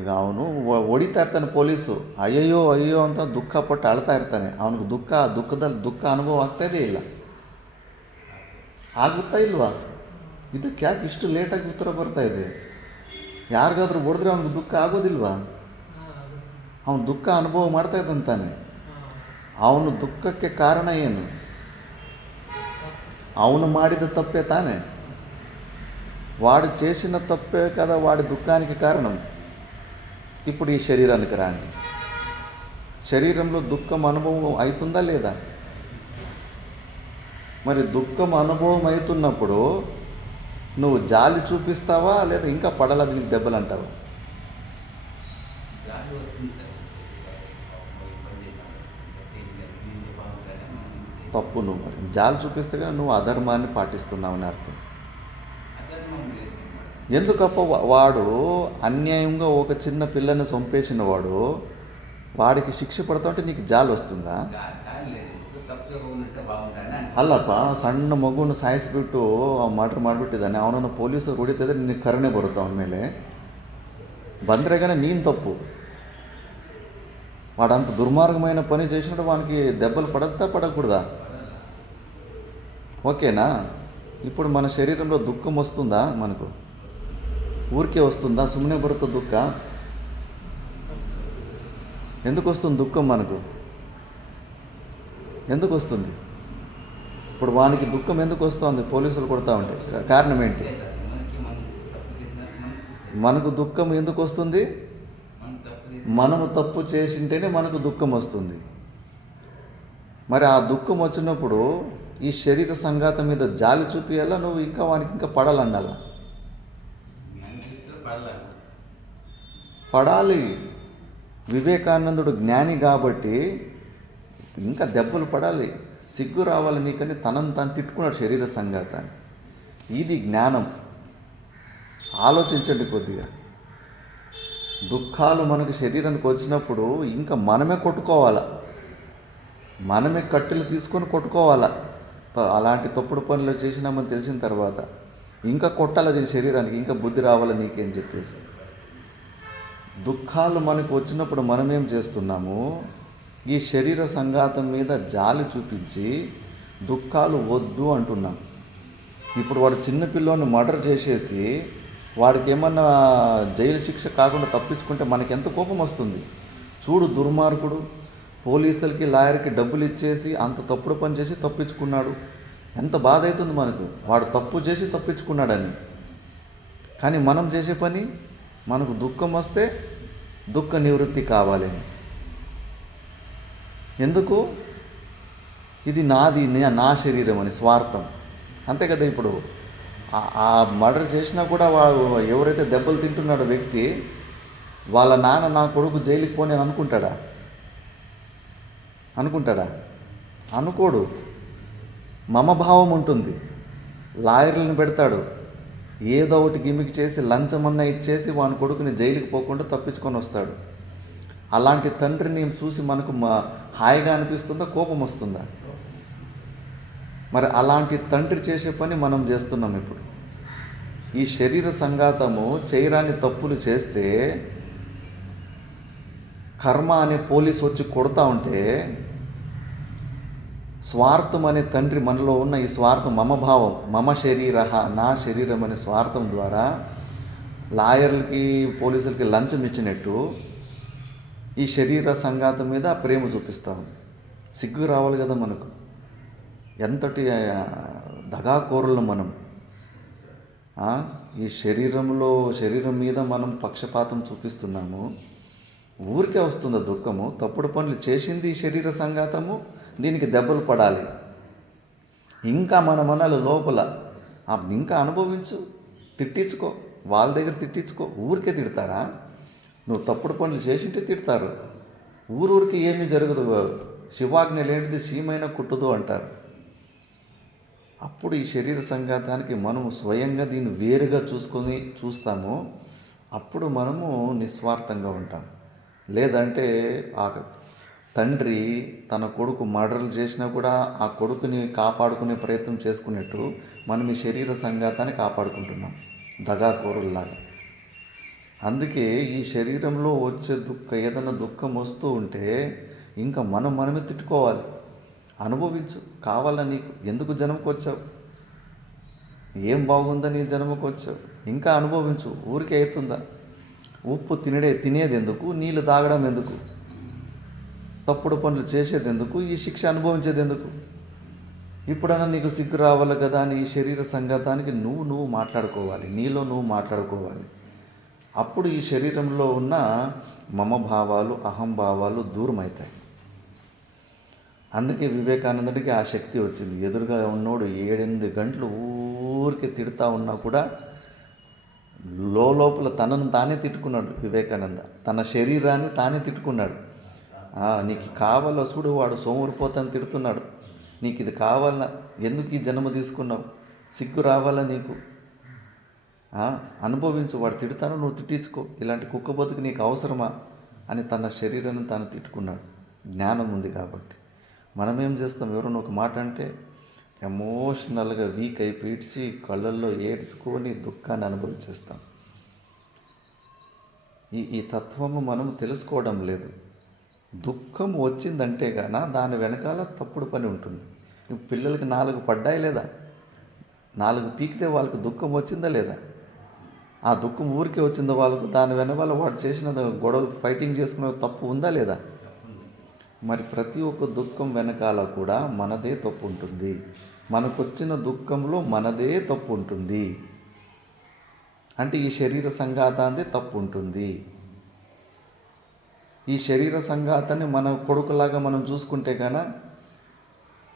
ಈಗ ಅವನು ಹೊಡಿತಾ ಇರ್ತಾನೆ, ಪೊಲೀಸು ಅಯ್ಯೋ ಅಂತ ದುಃಖಪಟ್ಟು ಅಳ್ತಾ ಇರ್ತಾನೆ. ಅವನಿಗೆ ದುಃಖದಲ್ಲಿ ದುಃಖ ಅನುಭವ ಆಗ್ತಾಯಿದೆ ಇಲ್ಲ? ಆಗುತ್ತಾ ಇಲ್ವಾ? ಇದಕ್ಕೆ ಯಾಕೆ ಇಷ್ಟು ಲೇಟಾಗಿ ಉತ್ತರ ಬರ್ತಾ ಇದೆ? ಯಾರಿಗಾದ್ರೂ ಹೊಡೆದ್ರೆ ಅವ್ನಿಗೆ ದುಃಖ ಆಗೋದಿಲ್ವಾ? ಅವನು ದುಃಖ ಅನುಭವ ಮಾಡ್ತಾ ಇದ್ದಂತಾನೆ. ಅವನು ದುಃಖಕ್ಕೆ ಕಾರಣ ಏನು? ಅವನು ಮಾಡಿದ తప్పే ತಾನೆ. వాడు చేసిన తప్పే కదా వాడి దుఃఖానికి కారణం. ఇప్పుడు ఈ శరీరానికి రాండి. శరీరంలో దుఃఖం అనుభవం అవుతుందా లేదా? మరి దుఃఖం అనుభవం అవుతున్నప్పుడు నువ్వు జాలి చూపిస్తావా లేదా ఇంకా పడలేదు నీకు దెబ్బలు అంటావా? తప్పు. నువ్వు మరి జాలి చూపిస్తే కానీ నువ్వు అధర్మాన్ని పాటిస్తున్నావని అర్థం. ఎందుకప్ప వాడు అన్యాయంగా ఒక చిన్న పిల్లని చంపేసిన వాడికి శిక్ష పడుతుంటే నీకు జాలి వస్తుందా? ಉದ್ಯೋಗ ಉಂಟು ಬಾಗುಂಟಾನೆ ಅಲ್ಲಪ್ಪ, ಸಣ್ಣ ಮಗುನ ಸಾಯಿಸಿಬಿಟ್ಟು ಮರ್ಡರ್ ಮಾಡಿಬಿಟ್ಟಿದ್ದಾನೆ, ಅವನನ್ನು ಪೊಲೀಸರು ಹೊಡಿತಿದ್ರೆ ನಿನಗೆ ಕರುಣೆ ಬರುತ್ತೆ ಅವನ ಮೇಲೆ. బంద్రేగానే నీను తప్పు. వాడంత దుర్మార్గమైన పని చేసినప్పుడు వానికి దెబ్బలు పడద్దా పడకూడదా? ఓకేనా? ఇప్పుడు మన శరీరంలో దుఃఖం వస్తుందా? మనకు ఊరికే వస్తుందా? సుಮ್ಮನೆ ಬರುತ್ತಾ దుఃಖ? ఎందుకు వస్తుంది దుఃఖం మనకు? ఎందుకు వస్తుంది? ఇప్పుడు వానికి దుఃఖం ఎందుకు వస్తుంది? పోలీసులు కొడతా ఉంటే కారణం ఏంటి? మనకు దుఃఖం ఎందుకు వస్తుంది? మనము తప్పు చేసింటేనే మనకు దుఃఖం వస్తుంది. మరి ఆ దుఃఖం వచ్చినప్పుడు ఈ శరీర సంఘాతం మీద జాలి చూపియాలా, నువ్వు ఇంకా వానికి ఇంకా పడాలన్నాలా? పడాలి. వివేకానందుడు జ్ఞాని కాబట్టి ఇంకా దెబ్బలు పడాలి, సిగ్గు రావాలి నీకని తనను తాను తిట్టుకున్నాడు శరీర సంఘాతాన్ని. ఇది జ్ఞానం. ఆలోచించండి కొద్దిగా. దుఃఖాలు మనకు శరీరానికి వచ్చినప్పుడు ఇంకా మనమే కొట్టుకోవాలా, మనమే కట్టెలు తీసుకొని కొట్టుకోవాలా. అలాంటి తప్పుడు పనులు చేసినామని తెలిసిన తర్వాత ఇంకా కొట్టాలి దీని శరీరానికి, ఇంకా బుద్ధి రావాలి నీకేం చెప్పేసి. దుఃఖాలు మనకు వచ్చినప్పుడు మనమేం చేస్తున్నాము? ఈ శరీర సంఘాతం మీద జాలి చూపించి దుఃఖాలు వద్దు అంటున్నాం. ఇప్పుడు వాడు చిన్నపిల్లోని మర్డర్ చేసేసి వాడికి ఏమన్నా జైలు శిక్ష కాకుండా తప్పించుకుంటే మనకెంత కోపం వస్తుంది? చూడు, దుర్మార్గుడు పోలీసులకి లాయర్కి డబ్బులు ఇచ్చేసి అంత తప్పుడు పని చేసి తప్పించుకున్నాడు. ఎంత బాధ అవుతుంది మనకు, వాడు తప్పు చేసి తప్పించుకున్నాడని. కానీ మనం చేసే పని, మనకు దుఃఖం వస్తే దుఃఖ నివృత్తి కావాలని. ఎందుకు? ఇది నాది, నా శరీరం అని స్వార్థం. అంతే కదా. ఇప్పుడు ఆ మర్డర్ చేసినా కూడా వాడు ఎవరైతే దెబ్బలు తింటున్నాడో వ్యక్తి, వాళ్ళ నాన్న నా కొడుకు జైలుకి పోని అని అనుకుంటాడా? అనుకోడు. మమభావం ఉంటుంది. లాయర్లను పెడతాడు, ఏదో ఒకటి గిమిక్ చేసి లంచమన్నా ఇచ్చేసి వాని కొడుకుని జైలుకి పోకుండా తప్పించుకొని వస్తాడు. అలాంటి తండ్రిని చూసి మనకు హాయిగా అనిపిస్తుందా, కోపం వస్తుందా? మరి అలాంటి తండ్రి చేసే పని మనం చేస్తున్నాం ఇప్పుడు. ఈ శరీర సంఘాతము చేయరాని తప్పులు చేస్తే కర్మ అనే పోలీసు వచ్చి కొడతా ఉంటే, స్వార్థం అనే తండ్రి మనలో ఉన్న ఈ స్వార్థం, మమభావం, మమ శరీర, నా శరీరం అనే స్వార్థం ద్వారా లాయర్లకి పోలీసులకి లంచం ఇచ్చినట్టు ఈ శరీర సంఘాతం మీద ప్రేమ చూపిస్తాం. సిగ్గు రావాలి కదా మనకు. ఎంతటి దగాకోరులు మనం. ఈ శరీరం మీద మనం పక్షపాతం చూపిస్తున్నాము. ఊరికే వస్తుంది దుఃఖము. తప్పుడు పనులు చేసింది ఈ శరీర సంఘాతము, దీనికి దెబ్బలు పడాలి. ఇంకా మన మనలు లోపల ఇంకా అనుభవించు, తిట్టించుకో, వాళ్ళ దగ్గర తిట్టించుకో. ఊరికే తిడతారా? నువ్వు తప్పుడు పనులు చేసింటే తిడతారు. ఊరికి ఏమీ జరగదు. శివాజ్ఞ లేనిది సీమైన కుట్టుదు అంటారు. అప్పుడు ఈ శరీర సంఘాతానికి మనము స్వయంగా దీన్ని వేరుగా చూస్తాము. అప్పుడు మనము నిస్వార్థంగా ఉంటాం. లేదంటే ఆ తండ్రి తన కొడుకు మర్డర్లు చేసినా కూడా ఆ కొడుకుని కాపాడుకునే ప్రయత్నం చేసుకున్నట్టు మనం ఈ శరీర సంఘాతాన్ని కాపాడుకుంటున్నాం దగాకోరుల్లాగా. అందుకే ఈ శరీరంలో వచ్చే ఏదైనా దుఃఖం వస్తూ ఉంటే ఇంకా మనమే తిట్టుకోవాలి. అనుభవించు. కావాలా నీకు? ఎందుకు జన్మకు వచ్చావు? ఏం బాగుందని జన్మకు వచ్చావు? ఇంకా అనుభవించు. ఊరికే అవుతుందా? ఉప్పు తినేది ఎందుకు? నీళ్ళు తాగడం ఎందుకు? తప్పుడు పనులు చేసేది ఎందుకు? ఈ శిక్ష అనుభవించేది ఎందుకు? ఇప్పుడన్నా నీకు సిగ్గు రావాలి కదా అని ఈ శరీర సంఘాతానికి నువ్వు మాట్లాడుకోవాలి, నీలో నువ్వు మాట్లాడుకోవాలి. అప్పుడు ఈ శరీరంలో ఉన్న మమభావాలు, అహంభావాలు దూరం అవుతాయి. అందుకే వివేకానందుడికి ఆ శక్తి వచ్చింది. ఎదురుగా ఉన్నోడు 7-8 గంటలు ఊరికే తిడతా ఉన్నా కూడా లోపల తనను తానే తిట్టుకున్నాడు వివేకానంద. తన శరీరాన్ని తానే తిట్టుకున్నాడు. నీకు కావాలా చూడు, వాడు సోమరిపోతాను తిడుతున్నాడు, నీకు ఇది కావాలా, ఎందుకు ఈ జన్మ తీసుకున్నావు, సిగ్గు రావాలా నీకు, అనుభవించు, వాడు తిడతాను, నువ్వు తిట్టించుకో, ఇలాంటి కుక్క బతుకు నీకు అవసరమా అని తన శరీరాన్ని తాను తిట్టుకున్నాడు. జ్ఞానం ఉంది కాబట్టి. మనం ఏం చేస్తాం, ఎవరైనా ఒక మాట అంటే ఎమోషనల్గా వీక్ అయిపోయి కళ్ళల్లో ఏడ్చుకొని దుఃఖాన్ని అనుభవించేస్తాం. ఈ తత్వము మనం తెలుసుకోవడం లేదు. దుఃఖం వచ్చిందంటే గాన దాని వెనకాల తప్పుడు పని ఉంటుంది. పిల్లలకి 4 పడ్డాయి లేదా, 4 పీకితే వాళ్ళకి దుఃఖం వచ్చిందా లేదా? ఆ దుఃఖం ఊరికే వచ్చిందా వాళ్ళకు? దాని వెనకాల వాడు చేసిన గొడవలు ఫైటింగ్ చేసుకునే తప్పు ఉందా లేదా? మరి ప్రతి ఒక్క దుఃఖం వెనకాల కూడా మనదే తప్పు ఉంటుంది. మనకొచ్చిన దుఃఖంలో మనదే తప్పు ఉంటుంది. అంటే ఈ శరీర సంఘాతాందే తప్పు ఉంటుంది. ఈ శరీర సంఘాతాన్ని మన కొడుకులాగా మనం చూసుకుంటే కన,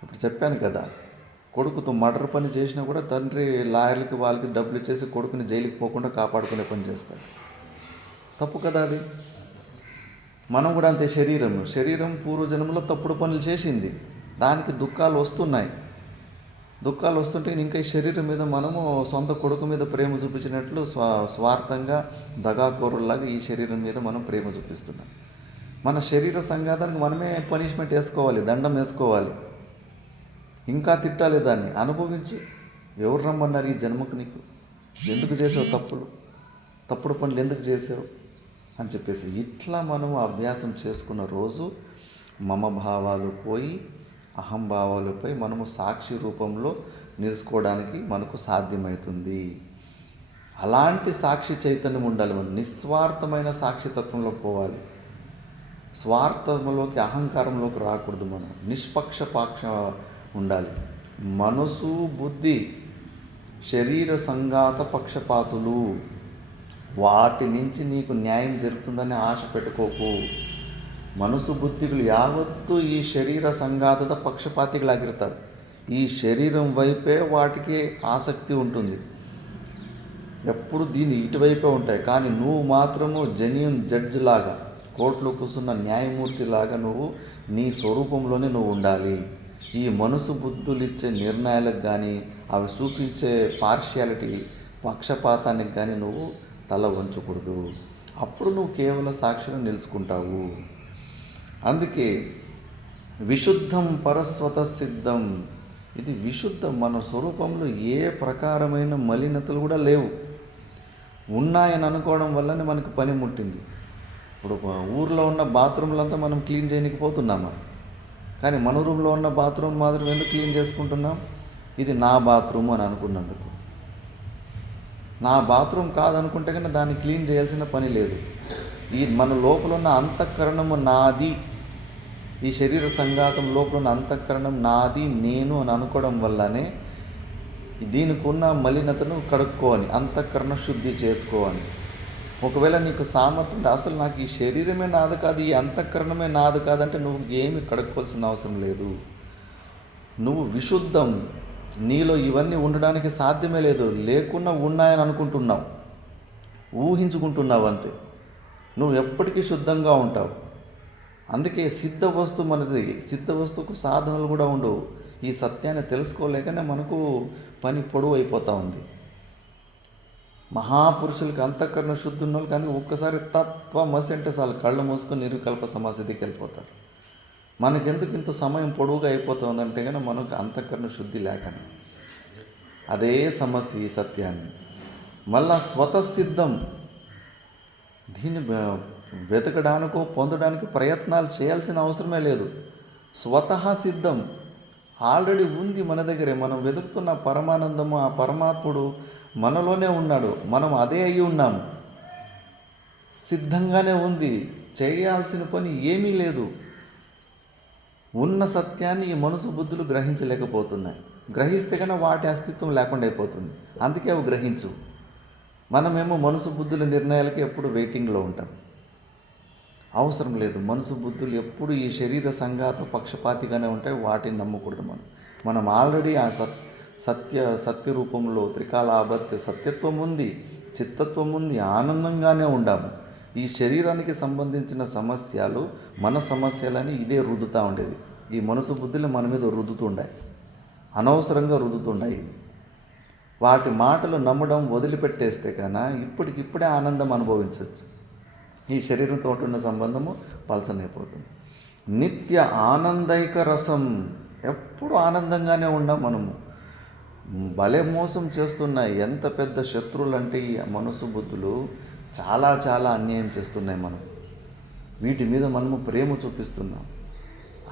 ఇప్పుడు చెప్పాను కదా, కొడుకుతో మర్డర్ పని చేసినా కూడా తండ్రి లాయర్లకి వాళ్ళకి డబ్బులు ఇచ్చేసి కొడుకుని జైలుకి పోకుండా కాపాడుకునే పని చేస్తాడు. తప్పు కదా అది. మనం కూడా అంతే. శరీరం పూర్వజన్మలో తప్పుడు పనులు చేసింది, దానికి దుఃఖాలు వస్తున్నాయి. దుఃఖాలు వస్తుంటే ఇంకా ఈ శరీరం మీద మనము సొంత కొడుకు మీద ప్రేమ చూపించినట్లు స్వార్థంగా దగాకోరులాగా ఈ శరీరం మీద మనం ప్రేమ చూపిస్తున్నాం. మన శరీర సంఘాతానికి మనమే పనిష్మెంట్ వేసుకోవాలి, దండం వేసుకోవాలి. ఇంకా తిట్టాలి, దాన్ని అనుభవించు. ఎవరు రమ్మన్నారు ఈ జన్మకు? నీకు ఎందుకు చేసావు తప్పుడు పనులు ఎందుకు చేసావు అని చెప్పేసి ఇట్లా మనం అభ్యాసం చేసుకున్న రోజు మమభావాలు పోయి అహంభావాలపై మనము సాక్షి రూపంలో నిలుచుకోవడానికి మనకు సాధ్యమవుతుంది. అలాంటి సాక్షి చైతన్యం ఉండాలి. మనం నిస్వార్థమైన సాక్షితత్వంలో పోవాలి. స్వార్థంలోకి అహంకారంలోకి రాకూడదు. మనం నిష్పక్షపాక్ష ఉండాలి. మనసు బుద్ధి శరీర సంఘాత పక్షపాతులు, వాటి నుంచి నీకు న్యాయం జరుగుతుందని ఆశ పెట్టుకోకు. మనసు బుద్ధిಗಳು యావత్తు ఈ శరీర సంఘాతದ పక్షపాతిಗಳಾಗಿರ್ತಾರೆ. ఈ శరీరం వైపే వాటికి ఆసక్తి ఉంటుంది. ఎప్పుడు దీన్ని ఇటువైపే ఉంటాయి. కానీ నువ్వు మాత్రము జెన్యూన్ జడ్జి లాగా, కోర్టులో కూర్చున్న న్యాయమూర్తి లాగా నువ్వు నీ స్వరూపంలోనే నువ్వు ఉండాలి. ఈ మనసు బుద్ధులు ఇచ్చే నిర్ణయాలకు కానీ అవి చూపించే పార్షియాలిటీ పక్షపాతానికి కానీ నువ్వు తల వంచకూడదు. అప్పుడు నువ్వు కేవల సాక్షిగా నిలుచుకుంటావు. అందుకే విశుద్ధం పరస్వత సిద్ధం. ఇది విశుద్ధం. మన స్వరూపంలో ఏ ప్రకారమైన మలినతలు కూడా లేవు. ఉన్నాయని అనుకోవడం వల్లనే మనకు పని ముట్టింది. ఇప్పుడు ఊర్లో ఉన్న బాత్రూమ్లంతా మనం క్లీన్ చేయకపోతున్నామా? కానీ మన రూమ్లో ఉన్న బాత్రూమ్ మాత్రం ఎందుకు క్లీన్ చేసుకుంటున్నాం? ఇది నా బాత్రూమ్ అని అనుకున్నందుకు. నా బాత్రూమ్ కాదనుకుంటే కన్నా దాన్ని క్లీన్ చేయాల్సిన పని లేదు. ఈ మన లోపల ఉన్న అంతఃకరణము నాది, ఈ శరీర సంఘాతం లోపల ఉన్న అంతఃకరణం నాది, నేను అని అనుకోవడం వల్లనే దీనికి ఉన్న మలినతను కడుక్కోని, అంతఃకరణ శుద్ధి చేసుకోని. ఒకవేళ నీకు సామర్థ్యం ఉంటే అసలు నాకు ఈ శరీరమే నాది కాదు, ఈ అంతఃకరణమే నాది కాదంటే నువ్వు ఏమి కడుక్కోవాల్సిన అవసరం లేదు. నువ్వు విశుద్ధం. నీలో ఇవన్నీ ఉండడానికి సాధ్యమే లేదు. లేకున్నా ఉన్నాయని అనుకుంటున్నావు, ఊహించుకుంటున్నావు అంతే. నువ్వు ఎప్పటికీ శుద్ధంగా ఉంటావు. అందుకే సిద్ధ వస్తువు మనది. సిద్ధ వస్తువుకు సాధనలు కూడా ఉండవు. ఈ సత్యాన్ని తెలుసుకోలేకనే మనకు పని పొడవు అయిపోతూ ఉంది. మహాపురుషులకి అంతఃకరణ శుద్ధి ఉన్న వాళ్ళకి అందుకే ఒక్కసారి తత్వమసి అంటే చాలు కళ్ళు మూసుకొని నిర్వికల్ప సమాధికి వెళ్ళిపోతారు. మనకెందుకు ఇంత సమయం పొడవుగా అయిపోతుందంటే కనుక మనకు అంతఃకరణ శుద్ధి లేకని. అదే సమస్య ఈ సత్యాన్ని. మళ్ళా స్వతసిద్ధం. దీన్ని వెతకడానికో పొందడానికి ప్రయత్నాలు చేయాల్సిన అవసరమే లేదు. స్వతహా సిద్ధం ఆల్రెడీ ఉంది మన దగ్గరే. మనం వెతుకుతున్న పరమానందము, ఆ పరమాత్ముడు మనలోనే ఉన్నాడు. మనం అదే అయి ఉన్నాము. సిద్ధంగానే ఉంది. చేయాల్సిన పని ఏమీ లేదు. ఉన్న సత్యాన్ని ఈ మనసు బుద్ధులు గ్రహించలేకపోతున్నాయి. గ్రహిస్తే కన్నా వాటి అస్తిత్వం లేకుండా అయిపోతుంది. అందుకే అవి గ్రహించు. మనమేమో మనసు బుద్ధుల నిర్ణయాలకి ఎప్పుడు వెయిటింగ్లో ఉంటాం. అవసరం లేదు. మనసు బుద్ధులు ఎప్పుడు ఈ శరీర సంఘాత పక్షపాతిగానే ఉంటాయి. వాటిని నమ్మకూడదు. మనం ఆల్రెడీ ఆ సత్య రూపంలో త్రికాలాభత్య సత్యత్వం ఉంది, చిత్తత్వం ఉంది, ఆనందంగానే ఉండాము. ఈ శరీరానికి సంబంధించిన సమస్యలు మన సమస్యలని ఇదే రుద్దుతూ ఉండేది. ఈ మనసు బుద్ధులు మన మీద రుద్దుతుండాయి, అనవసరంగా రుద్దుతుండాయి. వాటి మాటలు నమ్మడం వదిలిపెట్టేస్తే కన్నా ఇప్పటికిప్పుడే ఆనందం అనుభవించవచ్చు. ఈ శరీరంతో ఉన్న సంబంధము పలసనైపోతుంది. నిత్య ఆనందైక రసం. ఎప్పుడు ఆనందంగానే ఉన్నాం మనము. భలే మోసం చేస్తున్నాయి. ఎంత పెద్ద శత్రువులు అంటే ఈ మనసు బుద్ధులు చాలా చాలా అన్యాయం చేస్తున్నాయి. మనం వీటి మీద మనము ప్రేమ చూపిస్తున్నాం.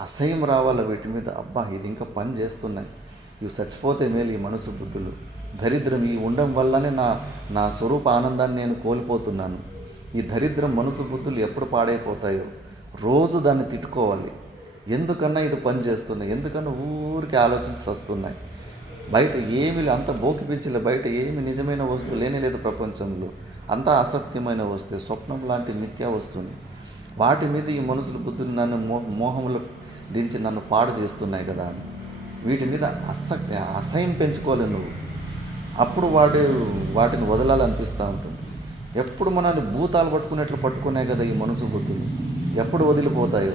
అసహ్యం రావాలి వీటి మీద. అబ్బా ఇది ఇంకా పని చేస్తున్నాయి, ఇవి చచ్చిపోతే మేలు ఈ మనసు బుద్ధులు. దరిద్రం ఈ ఉండడం వల్లనే నా స్వరూప ఆనందాన్ని నేను కోల్పోతున్నాను. ఈ దరిద్రం మనసు బుద్ధులు ఎప్పుడు పాడైపోతాయో రోజు దాన్ని తిట్టుకోవాలి. ఎందుకన్నా ఇది పని చేస్తున్నాయి, ఎందుకన్నా ఊరికి ఆలోచించి వస్తున్నాయి. బయట ఏమి అంత బోకిపించలే, బయట ఏమి నిజమైన వస్తువు లేనే లేదు ప్రపంచంలో. అంతా అసత్యమైన వస్తువు, స్వప్నం లాంటి మిథ్యా వస్తువుని. వాటి మీద ఈ మనసుల బుద్ధులు నన్ను మోహంలో దించి నన్ను పాడు చేస్తున్నాయి కదా అని వీటి మీద అసహ్యం పెంచుకోవాలి నువ్వు. అప్పుడు వాటిని వదలాలనిపిస్తూ ఉంటుంది. ఎప్పుడు మనల్ని భూతాలు పట్టుకునేట్లు పట్టుకున్నాయి కదా ఈ మనసు బుద్ధులు. ఎప్పుడు వదిలిపోతాయో,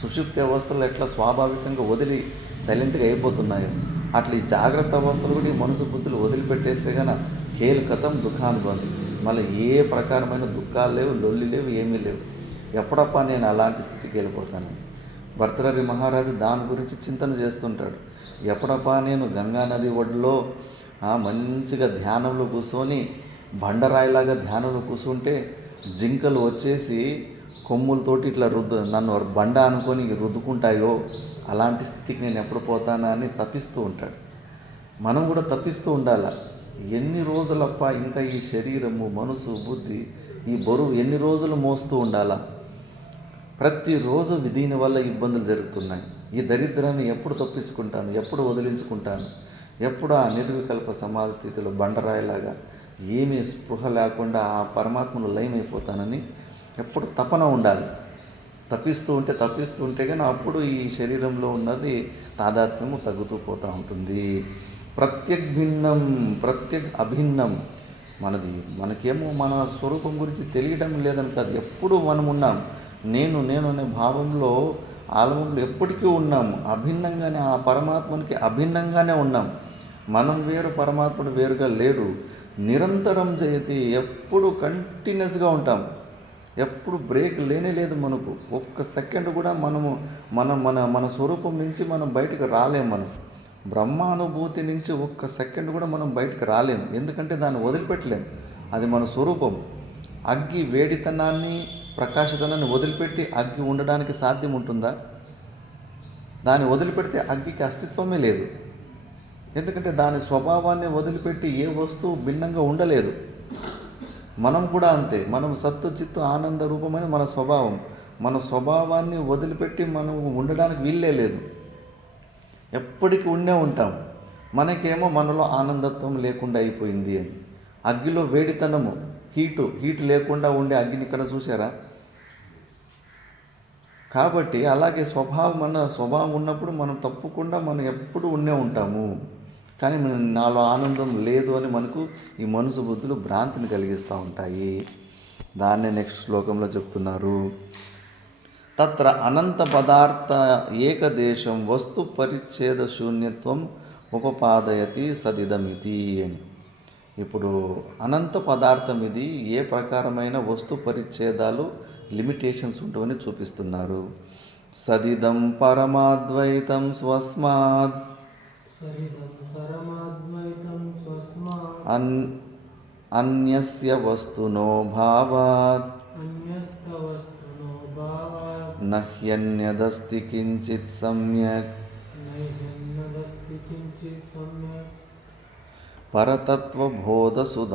సుషుప్తి అవస్థలు ఎట్లా స్వాభావికంగా వదిలి సైలెంట్గా అయిపోతున్నాయో అట్లా ఈ జాగ్రత్త అవస్థలు కూడా ఈ మనసు బుద్ధులు వదిలిపెట్టేస్తే కన్నా కేలికతం దుఃఖానుభవం. మళ్ళీ ఏ ప్రకారమైన దుఃఖాలు లేవు, లొల్లి లేవు, ఏమీ లేవు. ఎప్పుడప్పా నేను అలాంటి స్థితికి వెళ్ళిపోతాను. భర్తృహరి మహారాజు దాని గురించి చింతన చేస్తుంటాడు. ఎప్పుడప్పా నేను గంగా నది ఒడ్డులో మంచిగా ధ్యానంలో కూర్చొని బండరాయిలాగా ధ్యానంలో కూర్చుంటే జింకలు వచ్చేసి కొమ్ములతోటి ఇట్లా నన్ను బండ అనుకొని రుద్దుకుంటాయో అలాంటి స్థితికి నేను ఎప్పుడు పోతానా అని తప్పిస్తూ ఉంటాడు. మనం కూడా తప్పిస్తూ ఉండాలి. ఎన్ని రోజులప్ప ఇంకా ఈ శరీరము, మనసు, బుద్ధి, ఈ బరువు ఎన్ని రోజులు మోస్తూ ఉండాలా? ప్రతిరోజు దీనివల్ల ఇబ్బందులు జరుగుతున్నాయి. ఈ దరిద్రాన్ని ఎప్పుడు తప్పించుకుంటాను, ఎప్పుడు వదిలించుకుంటాను, ఎప్పుడు ఆ నిర్వికల్ప సమాధి స్థితిలో బండరాయిలాగా ఏమీ స్పృహ లేకుండా ఆ పరమాత్మలో లయమైపోతానని ఎప్పుడు తపన ఉండాలి. తప్పిస్తూ ఉంటే కానీ అప్పుడు ఈ శరీరంలో ఉన్నది తాదాత్మ్యము తగ్గుతూ పోతూ ఉంటుంది. ప్రత్యక్ భిన్నం, ప్రత్యక్ అభిన్నం. మనకేమో మన స్వరూపం గురించి తెలియడం లేదని కాదు, ఎప్పుడు మనం ఉన్నాం. నేను అనే భావంలో ఆలంలో ఎప్పటికీ ఉన్నాము. అభిన్నంగానే ఆ పరమాత్మనికి అభిన్నంగానే ఉన్నాం. మనం వేరు, పరమాత్ముడు వేరుగా లేడు. నిరంతరం జయతి, ఎప్పుడు కంటిన్యూస్గా ఉంటాం. ఎప్పుడు బ్రేక్ లేనే లేదు మనకు. ఒక్క సెకండ్ కూడా మన స్వరూపం నుంచి మనం బయటకు రాలేం. మనం బ్రహ్మానుభూతి నుంచి ఒక్క సెకండ్ కూడా మనం బయటకు రాలేం. ఎందుకంటే దాన్ని వదిలిపెట్టలేం. అది మన స్వరూపం. అగ్గి వేడితనాన్ని, ప్రకాశతనాన్ని వదిలిపెట్టి అగ్గి ఉండడానికి సాధ్యం ఉంటుందా? దాన్ని వదిలిపెడితే అగ్గికి అస్తిత్వమే లేదు. ఎందుకంటే దాని స్వభావాన్ని వదిలిపెట్టి ఏ వస్తువు భిన్నంగా ఉండలేదు. మనం కూడా అంతే. మనం సత్తు చిత్తు ఆనంద రూపమైన మన స్వభావం. మన స్వభావాన్ని వదిలిపెట్టి మనం ఉండడానికి వీల్లే లేదు. ఎప్పటికీ ఉండే ఉంటాం. మనకేమో మనలో ఆనందత్వం లేకుండా అయిపోయింది అని. అగ్గిలో వేడితనము, హీటు లేకుండా ఉండే అగ్గిని ఇక్కడ చూసారా? కాబట్టి అలాగే స్వభావం ఉన్నప్పుడు మనం తప్పకుండా మనం ఎప్పుడు ఉండే ఉంటాము. కానీ నాలో ఆనందం లేదు అని మనకు ఈ మనసు బుద్ధులు భ్రాంతిని కలిగిస్తూ ఉంటాయి. దాన్నే నెక్స్ట్ శ్లోకంలో చెప్తున్నారు. తత్ర అనంత పదార్థ ఏకదేశం వస్తు పరిచ్ఛేద శూన్యత్వం ఉపపాదయతి సదిదమితి అని. ఇప్పుడు అనంత పదార్థం ఇది ఏ ప్రకారమైన వస్తు పరిచ్ఛేదాలు, లిమిటేషన్స్ ఉంటుందని చూపిస్తున్నారు. సదిదం పరమాద్వైతం స్వస్మాద్ అన్యస్య వస్తునో భావాత్ నహ్యన్యదస్తి కించిత్ సమ్యక్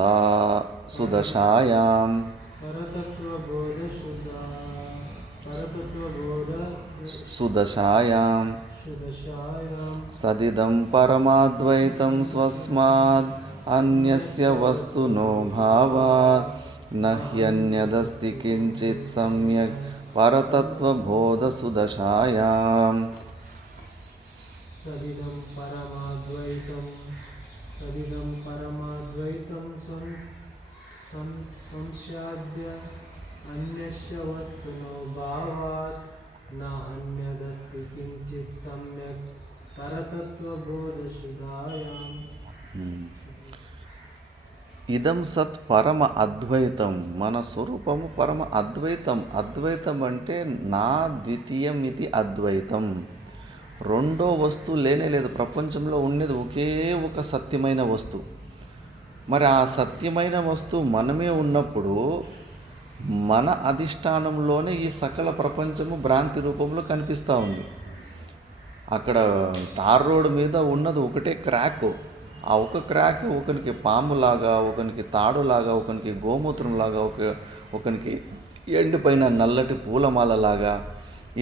పరతత్వబోధ సుదశాయాం సదిదం పరమాద్వైతం స్వస్మాద్ అన్యస్య వస్తునో భావాత్ నహ్యన్యదస్తి కించిత్ సమ్యక్ పరతత్వబోధ సుదశాయాం. సదిదం పరమాద్వైతం సంస్యాద్య అన్యస్య వస్తునో భావాత్ న అన్యదస్తి కించిత్ సమ్యక్ పరతత్వబోధ సుధాయాం. ఇదం సత్ పరమ అద్వైతం. మన స్వరూపము పరమ అద్వైతం. అద్వైతం అంటే నా ద్వితీయం ఇది అద్వైతం. రెండో వస్తువు లేనే లేదు. ప్రపంచంలో ఉన్నది ఒకే ఒక సత్యమైన వస్తువు. మరి ఆ సత్యమైన వస్తువు మనమే ఉన్నప్పుడు మన అధిష్టానంలోనే ఈ సకల ప్రపంచము భ్రాంతి రూపంలో కనిపిస్తూ ఉంది. అక్కడ తార్ రోడ్డు మీద ఉన్నది ఒకటే క్రాక్. ఆ ఒక క్రాక్ ఒకరికి పాములాగా, ఒకరికి తాడులాగా, ఒకరికి గోమూత్రంలాగా, ఒకరికి ఎండిపోయిన నల్లటి పూలమాలలాగా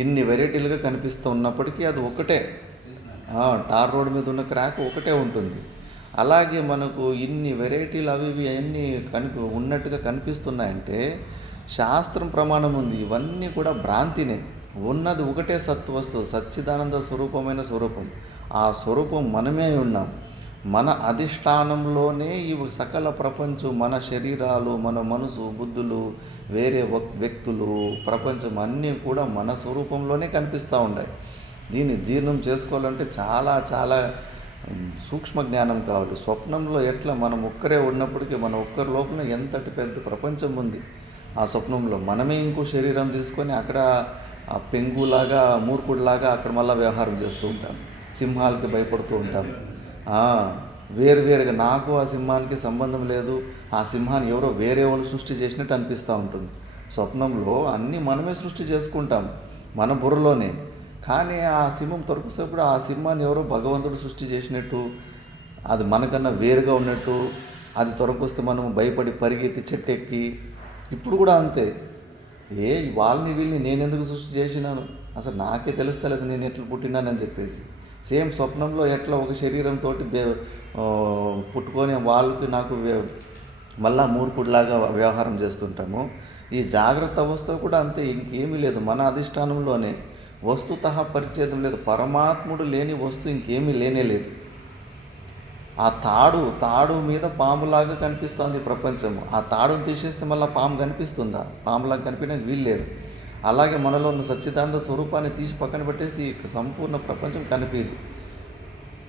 ఇన్ని వెరైటీలుగా కనిపిస్తూ ఉన్నప్పటికీ అది ఒకటే. టార్ రోడ్డు మీద ఉన్న క్రాక్ ఒకటే ఉంటుంది. అలాగే మనకు ఇన్ని వెరైటీలు అవి ఇవి అన్నీ ఉన్నట్టుగా కనిపిస్తున్నాయంటే శాస్త్రం ప్రమాణం ఉంది. ఇవన్నీ కూడా భ్రాంతినే. ఉన్నది ఒకటే సత్వస్తువు, సచ్చిదానంద స్వరూపమైన స్వరూపం. ఆ స్వరూపం మనమే ఉన్నాం. మన అధిష్టానంలోనే ఈ సకల ప్రపంచం, మన శరీరాలు, మన మనసు, బుద్ధులు, వేరే వ్యక్తులు, ప్రపంచం అన్నీ కూడా మన స్వరూపంలోనే కనిపిస్తూ ఉన్నాయి. దీన్ని జీర్ణం చేసుకోవాలంటే చాలా చాలా సూక్ష్మ జ్ఞానం కావాలి. స్వప్నంలో ఎట్లా మనం ఒక్కరే ఉన్నప్పటికీ మన ఒక్కరి లోపల ఎంతటి పెద్ద ప్రపంచం ఉంది. ఆ స్వప్నంలో మనమే ఇంకో శరీరం తీసుకొని అక్కడ ఆ పెంగులాగా, మూర్ఖుడిలాగా అక్కడ మళ్ళీ వ్యవహారం చేస్తూ ఉంటాం. సింహాలకి భయపడుతూ ఉంటాం. వేరువేరుగా నాకు ఆ సింహానికి సంబంధం లేదు, ఆ సింహాన్ని ఎవరో వేరే వాళ్ళు సృష్టి చేసినట్టు అనిపిస్తూ ఉంటుంది. స్వప్నంలో అన్నీ మనమే సృష్టి చేసుకుంటాం మన బుర్రలోనే. కానీ ఆ సింహం తొరకొసేప్పుడు ఆ సింహాన్ని ఎవరో భగవంతుడు సృష్టి చేసినట్టు, అది మనకన్నా వేరుగా ఉన్నట్టు, అది తొరకొస్తే మనం భయపడి పరిగెత్తి చెట్టెక్కి. ఇప్పుడు కూడా అంతే. వాళ్ళని వీళ్ళని నేనెందుకు సృష్టి చేసినాను, అసలు నాకే తెలుస్తలేదు నేను ఎట్లా పుట్టినానని చెప్పేసి. సేమ్ స్వప్నంలో ఎట్లా ఒక శరీరంతో పుట్టుకొని వాళ్ళకి నాకు మళ్ళా మూర్ఖుడిలాగా వ్యవహారం చేస్తుంటాము, ఈ జాగ్రత్త అవస్థ కూడా అంతే. ఇంకేమీ లేదు. మన అధిష్టానంలోనే వస్తుతః పరిచ్ఛేదం లేదు. పరమాత్ముడు లేని వస్తువు ఇంకేమీ లేనే లేదు. ఆ తాడు మీద పాములాగా కనిపిస్తుంది ప్రపంచము. ఆ తాడును తీసేస్తే మళ్ళీ పాము కనిపిస్తుందా? పాములాగా కనిపించడానికి వీలు లేదు. అలాగే మనలో ఉన్న సచ్చిదానంద స్వరూపాన్ని తీసి పక్కన పెట్టేస్తే ఈ సంపూర్ణ ప్రపంచం కనిపించదు.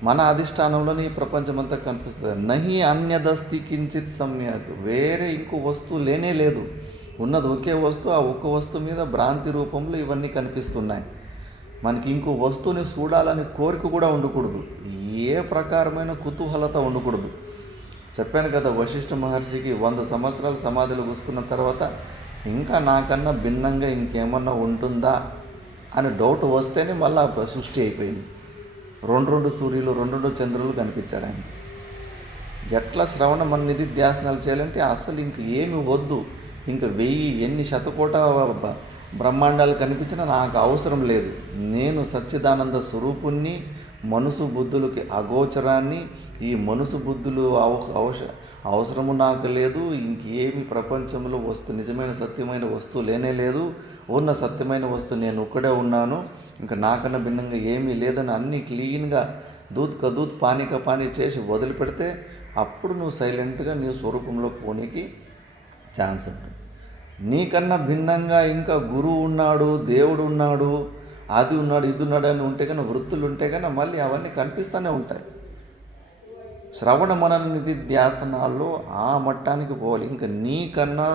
మన అధిష్టానంలోనే ఈ ప్రపంచం అంతా కనిపిస్తుంది. నహి అన్యదస్తి కించిత్ సమ్యక్. వేరే ఇంకో వస్తువు లేనే లేదు. ఉన్నది ఒకే వస్తువు. ఆ ఒక్క వస్తువు మీద భ్రాంతి రూపంలో ఇవన్నీ కనిపిస్తున్నాయి. మనకి ఇంకో వస్తువుని చూడాలని కోరిక కూడా ఉండకూడదు. ఏ ప్రకారమైన కుతూహలత ఉండకూడదు. చెప్పాను కదా, వశిష్ఠ మహర్షికి 100 సంవత్సరాలు సమాధిలో కూసుకున్న తర్వాత ఇంకా నాకన్నా భిన్నంగా ఇంకేమన్నా ఉంటుందా అని డౌట్ వస్తేనే మళ్ళీ సృష్టి అయిపోయింది. 2 సూర్యులు 2 చంద్రులు కనిపించారు ఆయన. ఎట్లా శ్రవణ మన నిధి ధ్యాసనాలు చేయాలంటే అసలు ఇంక ఏమి వద్దు. ఇంక 1000 ఎన్ని శతకోట బ్రహ్మాండాలు కనిపించినా నాకు అవసరం లేదు. నేను సచ్చిదానంద స్వరూపుణ్ణి, మనసు బుద్ధులకి అగోచరాన్ని. ఈ మనసు బుద్ధులు అవసరము నాకు లేదు. ఇంకేమి ప్రపంచంలో నిజమైన సత్యమైన వస్తువు లేనే లేదు. ఉన్న సత్యమైన వస్తువు నేను ఒక్కడే ఉన్నాను. ఇంకా నాకన్నా భిన్నంగా ఏమీ లేదని అన్నీ క్లీన్గా దూత్ క దూత్ పానీ క పానీ చేసి వదిలిపెడితే అప్పుడు నువ్వు సైలెంట్గా నీ స్వరూపంలో పోనీకి ఛాన్స్ ఉంటుంది. నీకన్నా భిన్నంగా ఇంకా గురువు ఉన్నాడు, దేవుడు ఉన్నాడు, అది ఉన్నాడు, ఇది ఉన్నాడు అని ఉంటే కన్నా, వృత్తులు ఉంటే కన్నా మళ్ళీ అవన్నీ కనిపిస్తూనే ఉంటాయి. శ్రవణ మనన నిధి ధ్యాసనాల్లో ఆ మట్టానికి పోవాలి. ఇంకా నీకన్నా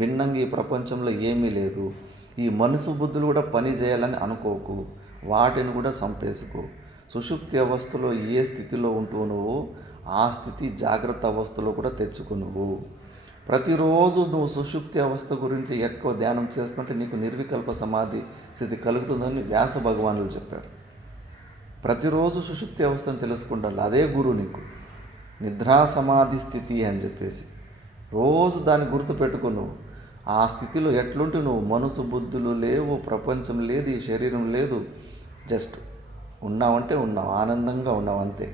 భిన్నంగా ఈ ప్రపంచంలో ఏమీ లేదు. ఈ మనసు బుద్ధులు కూడా పని చేయాలని అనుకోకు. వాటిని కూడా చంపేసుకో. సుషుప్తి అవస్థలో ఏ స్థితిలో ఉంటూ నువ్వు ఆ స్థితి జాగ్రత్త అవస్థలో కూడా తెచ్చుకో. నువ్వు ప్రతిరోజు నువ్వు సుషుప్తి అవస్థ గురించి ఎక్కువ ధ్యానం చేస్తుంటే నీకు నిర్వికల్ప సమాధి స్థితి కలుగుతుందని వ్యాస భగవానులు చెప్పారు. ప్రతిరోజు సుషుప్తి అవస్థను తెలుసుకుంటాను. అదే గురువు నీకు నిద్రా సమాధి స్థితి అని చెప్పేసి రోజు దాన్ని గుర్తుపెట్టుకో. నువ్వు ఆ స్థితిలో ఎట్లుంటే నువ్వు మనసు బుద్ధులు లేవు, ప్రపంచం లేదు, ఈ శరీరం లేదు, జస్ట్ ఉన్నావంటే ఉన్నావు, ఆనందంగా ఉన్నావు అంతే.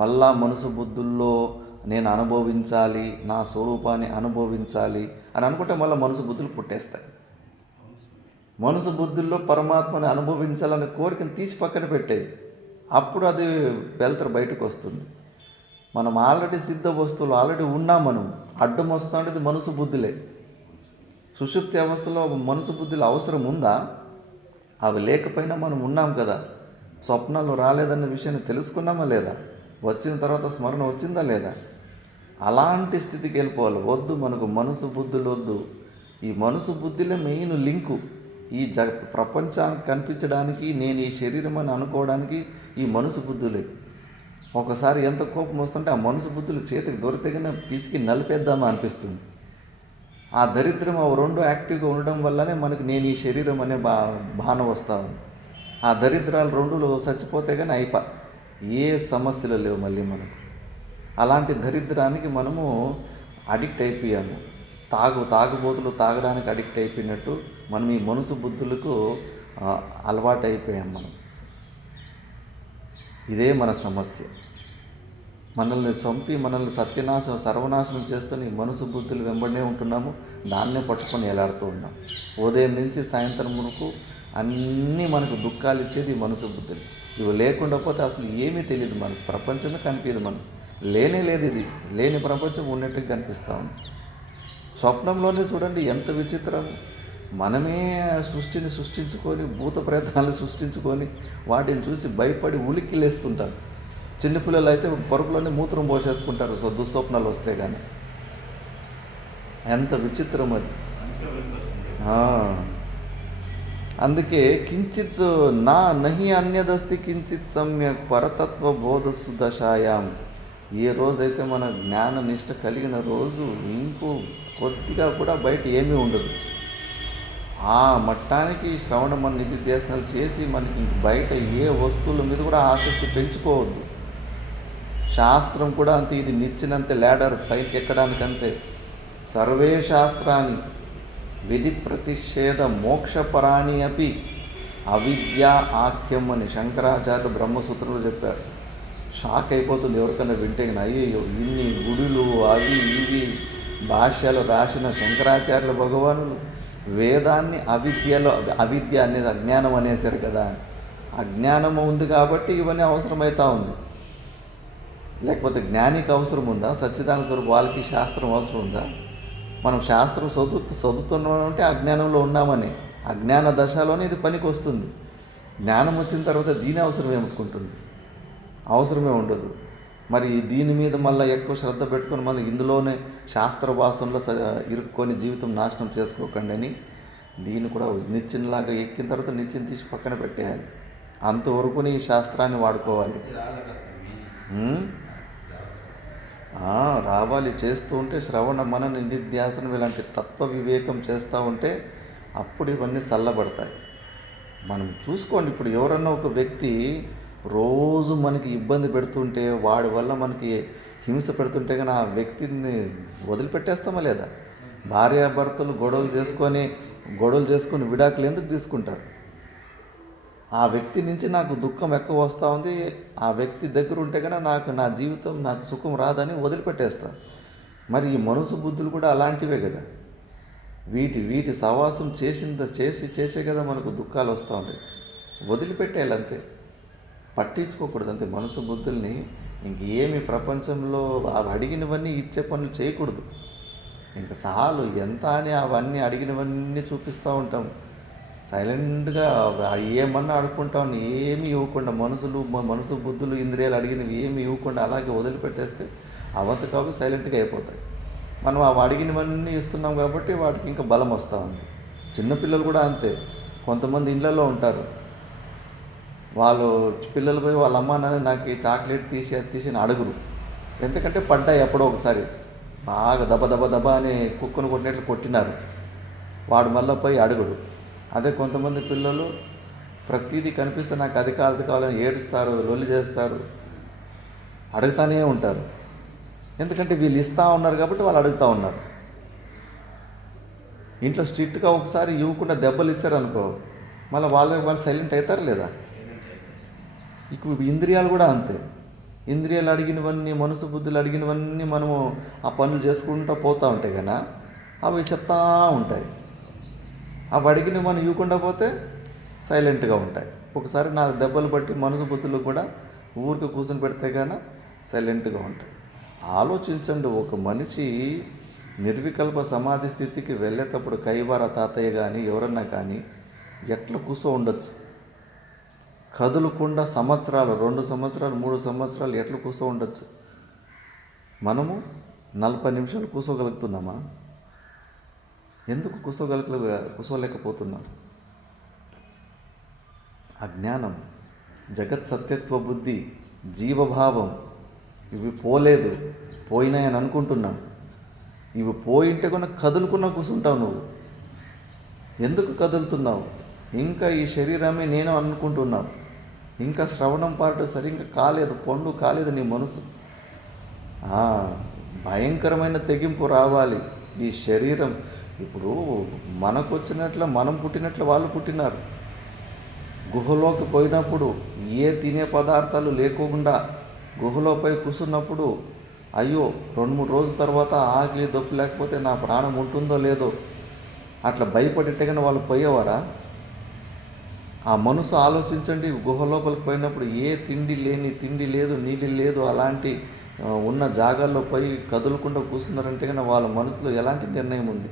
మళ్ళా మనసు బుద్ధుల్లో నేను అనుభవించాలి, నా స్వరూపాన్ని అనుభవించాలి అని అనుకుంటే మళ్ళీ మనసు బుద్ధులు పుట్టేస్తాయి. మనసు బుద్ధుల్లో పరమాత్మని అనుభవించాలనే కోరికను తీసి పక్కన పెట్టేయి. అప్పుడు అది వెళ్తారు బయటకు వస్తుంది. మనం ఆల్రెడీ సిద్ధ వస్తువులు ఆల్రెడీ ఉన్నాం. మనం అడ్డం వస్తూ ఉండేది మనసు బుద్ధులే. సుషుప్తి అవస్థలో మనసు బుద్ధులు అవసరం ఉందా? అవి లేకపోయినా మనం ఉన్నాం కదా. స్వప్నాలు రాలేదన్న విషయాన్ని తెలుసుకున్నామా లేదా? వచ్చిన తర్వాత స్మరణ వచ్చిందా లేదా? అలాంటి స్థితికి వెళ్ళిపోవాలి. వద్దు, మనకు మనసు బుద్ధులు వద్దు. ఈ మనసు బుద్ధిలే మెయిన్ లింకు. ఈ ప్రపంచానికి కనిపించడానికి, నేను ఈ శరీరం అని అనుకోవడానికి ఈ మనసు బుద్ధులే. ఒకసారి ఎంత కోపం వస్తుంటే ఆ మనసు బుద్ధులు చేతికి దొరికితేనే పిసికి నలిపేద్దామా అనిపిస్తుంది. ఆ దరిద్రం ఆ రెండు యాక్టివ్గా ఉండడం వల్లనే మనకు నేను ఈ శరీరం అనే భావన వస్తూ ఉంది. ఆ దరిద్రాలు రెండు చచ్చిపోతే కానీ ఏ సమస్యలు లేవు మళ్ళీ మనకు. అలాంటి దరిద్రానికి మనము అడిక్ట్ అయిపోయాము. తాగుబోతులు తాగడానికి అడిక్ట్ అయిపోయినట్టు మనం ఈ మనసు బుద్ధులకు అలవాటు అయిపోయాం మనం. ఇదే మన సమస్య. మనల్ని చంపి మనల్ని సర్వనాశనం చేస్తూ ఈ మనసు బుద్ధులు వెంబడినే ఉంటున్నాము. దాన్నే పట్టుకొని ఎలాడుతూ ఉన్నాం. ఉదయం నుంచి సాయంత్రం వరకు అన్నీ మనకు దుఃఖాలు ఇచ్చేది ఈ మనసు బుద్ధులు. ఇవి లేకుండా పోతే అసలు ఏమీ తెలియదు మనకు. ప్రపంచమే కనిపించదు మనకు. లేనే లేదు. ఇది లేని ప్రపంచం ఉన్నట్టుగా కనిపిస్తూ ఉంది. స్వప్నంలోనే చూడండి ఎంత విచిత్రం. మనమే సృష్టించుకొని భూత ప్రేతాలను సృష్టించుకొని వాటిని చూసి భయపడి ఉలిక్కి లేస్తుంటాం. చిన్నపిల్లలు అయితే పొరుపులోనే మూత్రం పోసేసుకుంటారు దుస్వప్నాలు వస్తే కానీ. ఎంత విచిత్రం అది. అందుకే కించిత్ నహి అన్యదస్తి కించిత్ సమ్యక్ పరతత్వ బోధసు దశాయాం. ఏ రోజైతే మన జ్ఞాన నిష్ట కలిగిన రోజు ఇంకో కొద్దిగా కూడా బయట ఏమీ ఉండదు. ఆ మట్టానికి శ్రవణ మన నిధిధ్యాసనాలు చేసి మనకి ఇంక బయట ఏ వస్తువుల మీద కూడా ఆసక్తి పెంచుకోవద్దు. శాస్త్రం కూడా అంతే. ఇది నిచ్చినంత ల్యాడర్ పైకి ఎక్కడానికంతే. సర్వే శాస్త్రాన్ని విధి ప్రతిషేధ మోక్షపరాణి అపి అవిద్య ఆఖ్యం అని శంకరాచార్యులు బ్రహ్మసూత్రులు చెప్పారు. షాక్ అయిపోతుంది ఎవరికైనా వింటే. అయ్యో, ఇన్ని గుడులు అవి ఇవి భాష్యాలు రాసిన శంకరాచార్యుల భగవానులు వేదాన్ని అవిద్య అనేది అజ్ఞానం అనేసారు కదా. అజ్ఞానం ఉంది కాబట్టి ఇవన్నీ అవసరమవుతా ఉంది. లేకపోతే జ్ఞానికి అవసరం ఉందా? సచ్చిదానంద స్వరూపం వాళ్ళకి శాస్త్రం అవసరం ఉందా? మనం శాస్త్రం చదువుతున్నామంటే అజ్ఞానంలో ఉన్నామని. అజ్ఞాన దశలోనే ఇది పనికి వస్తుంది. జ్ఞానం వచ్చిన తర్వాత దీని అవసరం ఏమనుకుంటుంది? అవసరమే ఉండదు. మరి దీని మీద మళ్ళీ ఎక్కువ శ్రద్ధ పెట్టుకొని మళ్ళీ ఇందులోనే శాస్త్ర భాషంలో ఇరుక్కొని జీవితం నాశనం చేసుకోకండి అని దీన్ని కూడా నిచ్చెనలాగా ఎక్కిన తర్వాత నిచ్చెన తీసి పక్కన పెట్టేయాలి. అంతవరకు ఈ శాస్త్రాన్ని వాడుకోవాలి. రావాలి. చేస్తూ ఉంటే శ్రవణ మన నిధిధ్యాసనం ఇలాంటి తత్వ వివేకం చేస్తూ ఉంటే అప్పుడు ఇవన్నీ చల్లబడతాయి. మనం చూసుకోండి, ఇప్పుడు ఎవరన్నా ఒక వ్యక్తి రోజు మనకి ఇబ్బంది పెడుతుంటే, వాడి వల్ల మనకి హింస పెడుతుంటే కానీ ఆ వ్యక్తిని వదిలిపెట్టేస్తామా లేదా? భార్యాభర్తలు గొడవలు చేసుకొని విడాకులు ఎందుకు తీసుకుంటారు? ఆ వ్యక్తి నుంచి నాకు దుఃఖం ఎక్కువ వస్తూ ఉంది, ఆ వ్యక్తి దగ్గర ఉంటే కనుక నా జీవితం నాకు సుఖం రాదని వదిలిపెట్టేస్తాను. మరి ఈ మనసు బుద్ధులు కూడా అలాంటివే కదా. వీటి సహవాసం చేసే కదా మనకు దుఃఖాలు వస్తూ ఉంటాయి. వదిలిపెట్టేయాలి అంతే, పట్టించుకోకూడదు అంతే. మనసు బుద్ధుల్ని ఇంకేమి ప్రపంచంలో అడిగినవన్నీ ఇచ్చే పనులు చేయకూడదు. ఇంకా చాలు ఎంత అని అవన్నీ అడిగినవన్నీ చూపిస్తూ ఉంటాం. సైలెంట్గా ఏమన్నా అడుక్కుంటాం, ఏమి ఇవ్వకుండా మనసు బుద్ధులు ఇంద్రియాలు అడిగినవి ఏమి ఇవ్వకుండా అలాగే వదిలిపెట్టేస్తే అవంత కావు సైలెంట్గా అయిపోతాయి. మనం అడిగినవన్నీ ఇస్తున్నాం కాబట్టి వాటికి ఇంకా బలం వస్తూ ఉంది. చిన్నపిల్లలు కూడా అంతే. కొంతమంది ఇళ్ళల్లో ఉంటారు, వాళ్ళు పిల్లలు పోయి వాళ్ళ అమ్మ నాన్న నాకు ఈ చాక్లెట్ తీసి అడుగురు. ఎందుకంటే పడ్డాయి ఎప్పుడో ఒకసారి బాగా దబ అని కుక్కను కొట్టినట్లు కొట్టినారు, వాడు మళ్ళీ పోయి అడుగుడు. అదే కొంతమంది పిల్లలు ప్రతిదీ కనిపిస్తే నాకు అది కావాలని ఏడుస్తారు, లొల్లి చేస్తారు, అడుగుతానే ఉంటారు. ఎందుకంటే వీళ్ళు ఇస్తూ ఉన్నారు కాబట్టి వాళ్ళు అడుగుతూ ఉన్నారు. ఇంట్లో స్ట్రిక్ట్గా ఒకసారి ఇవ్వకుండా దెబ్బలు ఇచ్చారనుకో, మళ్ళీ వాళ్ళు సైలెంట్ అవుతారు లేదా? ఇక ఇంద్రియాలు కూడా అంతే. ఇంద్రియాలు అడిగినవన్నీ, మనసు బుద్ధులు అడిగినవన్నీ మనము ఆ పనులు చేసుకుంటూ పోతూ ఉంటాయి కదా, అవి చెప్తా ఉంటాయి. అవి అడిగిన మనం ఇవ్వకుండా పోతే సైలెంట్గా ఉంటాయి. ఒకసారి నాకు దెబ్బలు బట్టి మనసు బుద్ధులకు కూడా ఊరికి కూర్చొని పెడితే కానీ సైలెంట్గా ఉంటాయి. ఆలోచించండి, ఒక మనిషి నిర్వికల్ప సమాధి స్థితికి వెళ్ళేటప్పుడు కైవార తాతయ్య కానీ ఎవరన్నా కానీ ఎట్లా కూర్చో ఉండొచ్చు? కదులకుండా సంవత్సరాలు, 2 సంవత్సరాలు 3 సంవత్సరాలు ఎట్లా కూర్చో ఉండొచ్చు? మనము 40 నిమిషాలు కూర్చోగలుగుతున్నామా? ఎందుకు కూర్చోలేకపోతున్నాం? అజ్ఞానం, జగత్ సత్యత్వ బుద్ధి, జీవభావం ఇవి పోలేదు. పోయినాయని అనుకుంటున్నాం. ఇవి పోయింటే కూడా కదులుకున్నా కూర్చుంటావు నువ్వు. ఎందుకు కదులుతున్నావు? ఇంకా ఈ శరీరమే నేను అనుకుంటున్నావు. ఇంకా శ్రవణం పాటు సరిగ్గా కాలేదు, పండు కాలేదు నీ మనసు. భయంకరమైన తెగింపు రావాలి. ఈ శరీరం ఇప్పుడు మనకు వచ్చినట్లు మనం పుట్టినట్లు వాళ్ళు పుట్టినారు. గుహలోకి పోయినప్పుడు ఏ తినే పదార్థాలు లేకుండా గుహలోపై కూర్చున్నప్పుడు అయ్యో 2-3 రోజుల తర్వాత ఆకలి దొప్పి లేకపోతే నా ప్రాణం ఉంటుందో లేదో అట్లా భయపడితే కానీ వాళ్ళు పోయేవారా? ఆ మనసు ఆలోచించండి. గుహ లోపలికి పోయినప్పుడు ఏ తిండి లేదు, నీళ్ళు లేదు, అలాంటి ఉన్న జాగాల్లో పోయి కదులకుండా కూర్చున్నారంటే కానీ వాళ్ళ మనసులో ఎలాంటి నిర్ణయం ఉంది?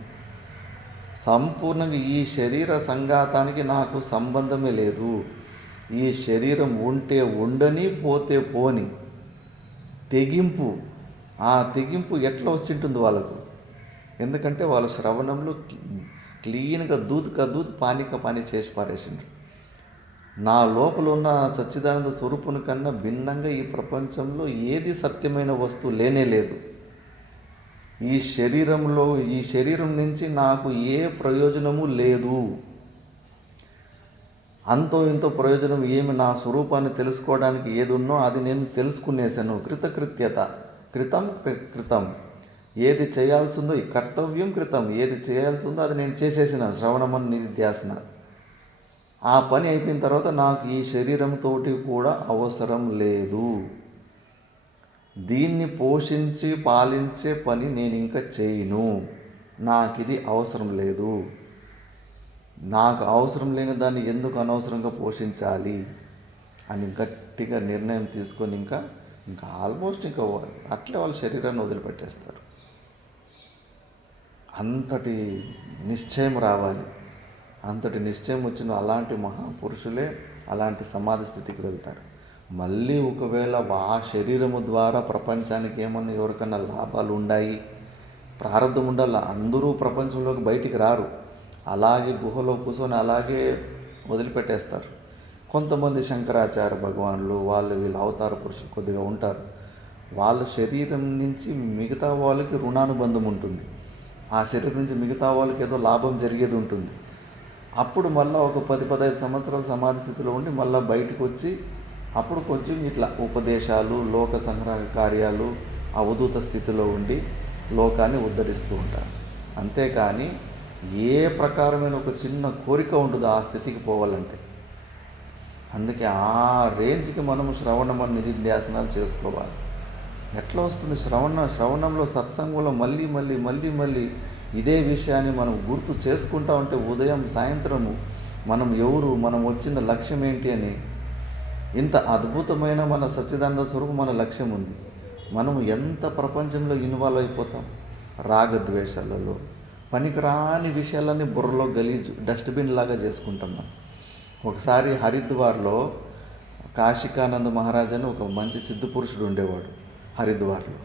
సంపూర్ణంగా ఈ శరీర సంఘాతానికి నాకు సంబంధమే లేదు. ఈ శరీరం ఉంటే ఉండని, పోతే పోని తెగింపు. ఆ తెగింపు ఎట్లా వచ్చింటుంది వాళ్ళకు? ఎందుకంటే వాళ్ళు శ్రవణంలో క్లీన్గా దూత్ పానీ చేసి పారేసిండ్రు. నా లోపల ఉన్న సచ్చిదానంద స్వరూపుని కన్నా భిన్నంగా ఈ ప్రపంచంలో ఏది సత్యమైన వస్తువు లేనే లేదు. ఈ శరీరం నుంచి నాకు ఏ ప్రయోజనము లేదు. అంతో ఇంతో ప్రయోజనం ఏమి? నా స్వరూపాన్ని తెలుసుకోవడానికి ఏది ఉన్నో అది నేను తెలుసుకునేసాను. కృతకృత్యత, కృతం ఏది చేయాల్సిందో కర్తవ్యం కృతం, ఏది చేయాల్సిందో అది నేను చేసేసిన శ్రవణమని నిధ్యాసన. ఆ పని అయిపోయిన తర్వాత నాకు ఈ శరీరంతో కూడా అవసరం లేదు. దీన్ని పోషించి పాలించే పని నేను ఇంకా చేయను. నాకు ఇది అవసరం లేదు. నాకు అవసరం లేని దాన్ని ఎందుకు అనవసరంగా పోషించాలి అని గట్టిగా నిర్ణయం తీసుకొని ఇంకా ఆల్మోస్ట్ అట్లే వాళ్ళ శరీరాన్ని వదిలిపెట్టేస్తారు. అంతటి నిశ్చయం రావాలి. అంతటి నిశ్చయం వచ్చిన అలాంటి మహాపురుషులే అలాంటి సమాధి స్థితికి వెళ్తారు. మళ్ళీ ఒకవేళ ఆ శరీరము ద్వారా ప్రపంచానికి ఏమన్నా ఎవరికన్నా లాభాలు ఉన్నాయి, ప్రారంధం ఉండాలి. అందరూ ప్రపంచంలోకి బయటికి రారు. అలాగే గుహలో కూర్చొని అలాగే వదిలిపెట్టేస్తారు. కొంతమంది శంకరాచార్య భగవాన్లు వీళ్ళు అవతార పురుషులు కొద్దిగా ఉంటారు. వాళ్ళ శరీరం నుంచి మిగతా వాళ్ళకి రుణానుబంధం ఉంటుంది. ఆ శరీరం నుంచి మిగతా వాళ్ళకి ఏదో లాభం జరిగేది ఉంటుంది. అప్పుడు మళ్ళీ ఒక 10-15 సంవత్సరాలు సమాధి స్థితిలో ఉండి మళ్ళీ బయటకు వచ్చి అప్పుడు కొంచెం ఇట్లా ఉపదేశాలు, లోక సంగ్రహ కార్యాలు, అవధూత స్థితిలో ఉండి లోకాన్ని ఉద్ధరిస్తూ ఉంటారు. అంతేకాని ఏ ప్రకారమైన ఒక చిన్న కోరిక ఉండదు ఆ స్థితికి పోవాలంటే. అందుకే ఆ రేంజ్కి మనం శ్రవణం నిధిధ్యాసనాలు చేసుకోవాలి. ఎట్లా వస్తుంది? శ్రవణంలో సత్సంగంలో మళ్ళీ ఇదే విషయాన్ని మనం గుర్తు చేసుకుంటూ ఉంటే ఉదయం సాయంత్రము మనం ఎవరు, మనం వచ్చిన లక్ష్యం ఏంటి అని ఇంత అద్భుతమైన మన సచ్చిదానంద స్వరూపం మన లక్ష్యం ఉంది. మనము ఎంత ప్రపంచంలో ఇన్వాల్వ్ అయిపోతాం. రాగద్వేషాలలో పనికిరాని విషయాలన్నీ బుర్రలో గలీజు డస్ట్బిన్ లాగా చేసుకుంటాం మనం. ఒకసారి హరిద్వార్లో కాశికానంద మహారాజ్ అని ఒక మంచి సిద్ధ పురుషుడు ఉండేవాడు హరిద్వార్లో.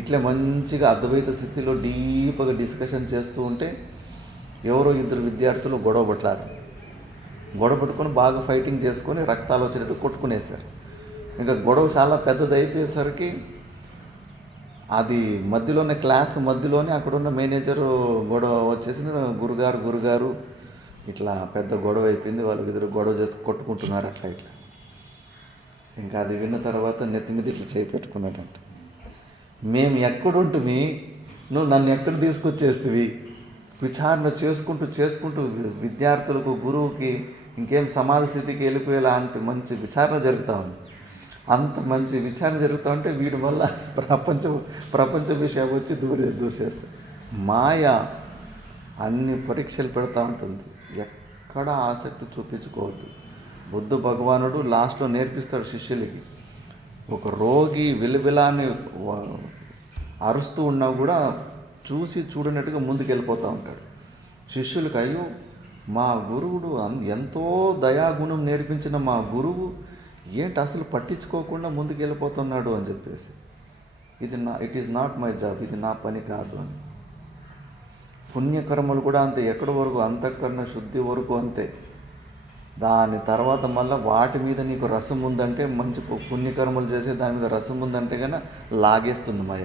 ఇట్లే మంచిగా అద్వైత స్థితిలో డీప్గా డిస్కషన్ చేస్తూ ఉంటే ఎవరో 2 విద్యార్థులు గొడవ పట్టుకొని బాగా ఫైటింగ్ చేసుకొని రక్తాలు వచ్చేటట్టు కొట్టుకునేశారు. ఇంకా గొడవ చాలా పెద్దది అయిపోయేసరికి అది క్లాస్ మధ్యలోనే అక్కడున్న మేనేజరు గొడవ వచ్చేసింది. గురుగారు ఇట్లా పెద్ద గొడవ అయిపోయింది, వాళ్ళు 2 గొడవ చేసి కొట్టుకుంటున్నారు అట్లా. ఇంకా అది విన్న తర్వాత నెత్తి మీద ఇట్లా చేయి పెట్టుకున్నాడంట. మేము ఎక్కడుంటుమి, నువ్వు నన్ను ఎక్కడ తీసుకొచ్చేస్తవి? విచారణ చేసుకుంటూ విద్యార్థులకు, గురువుకి ఇంకేం సమాధి స్థితికి వెళ్ళిపోయేలా అంటే మంచి విచారణ జరుగుతూ ఉంది. అంత మంచి విచారణ జరుగుతూ ఉంటే వీడి వల్ల ప్రపంచ విషయం వచ్చి దూరం చేస్తాడు. మాయ అన్ని పరీక్షలు పెడతా ఉంటుంది. ఎక్కడ ఆసక్తి చూపించుకోవద్దు. బుద్ధ భగవానుడు లాస్ట్లో నేర్పిస్తాడు శిష్యులకి. ఒక రోగి విలవిలాన్ని అరుస్తూ ఉన్నా కూడా చూసి చూడనట్టుగా ముందుకు వెళ్ళిపోతూ ఉంటాడు. శిష్యులకు అయ్యో మా గురువుడు ఎంతో దయాగుణం నేర్పించిన మా గురువు ఏంటి అసలు పట్టించుకోకుండా ముందుకు వెళ్ళిపోతున్నాడు అని చెప్పేసి. It is not my job, ఇది నా పని కాదు అని. పుణ్యకర్మలు కూడా అంతే, ఎక్కడి వరకు అంతఃకరణ శుద్ధి వరకు అంతే. దాని తర్వాత మళ్ళీ వాటి మీద నీకు రసం ఉందంటే, మంచి పుణ్యకర్మలు చేసే దాని మీద రసం ఉందంటే కన్నా లాగేస్తుంది మాయ.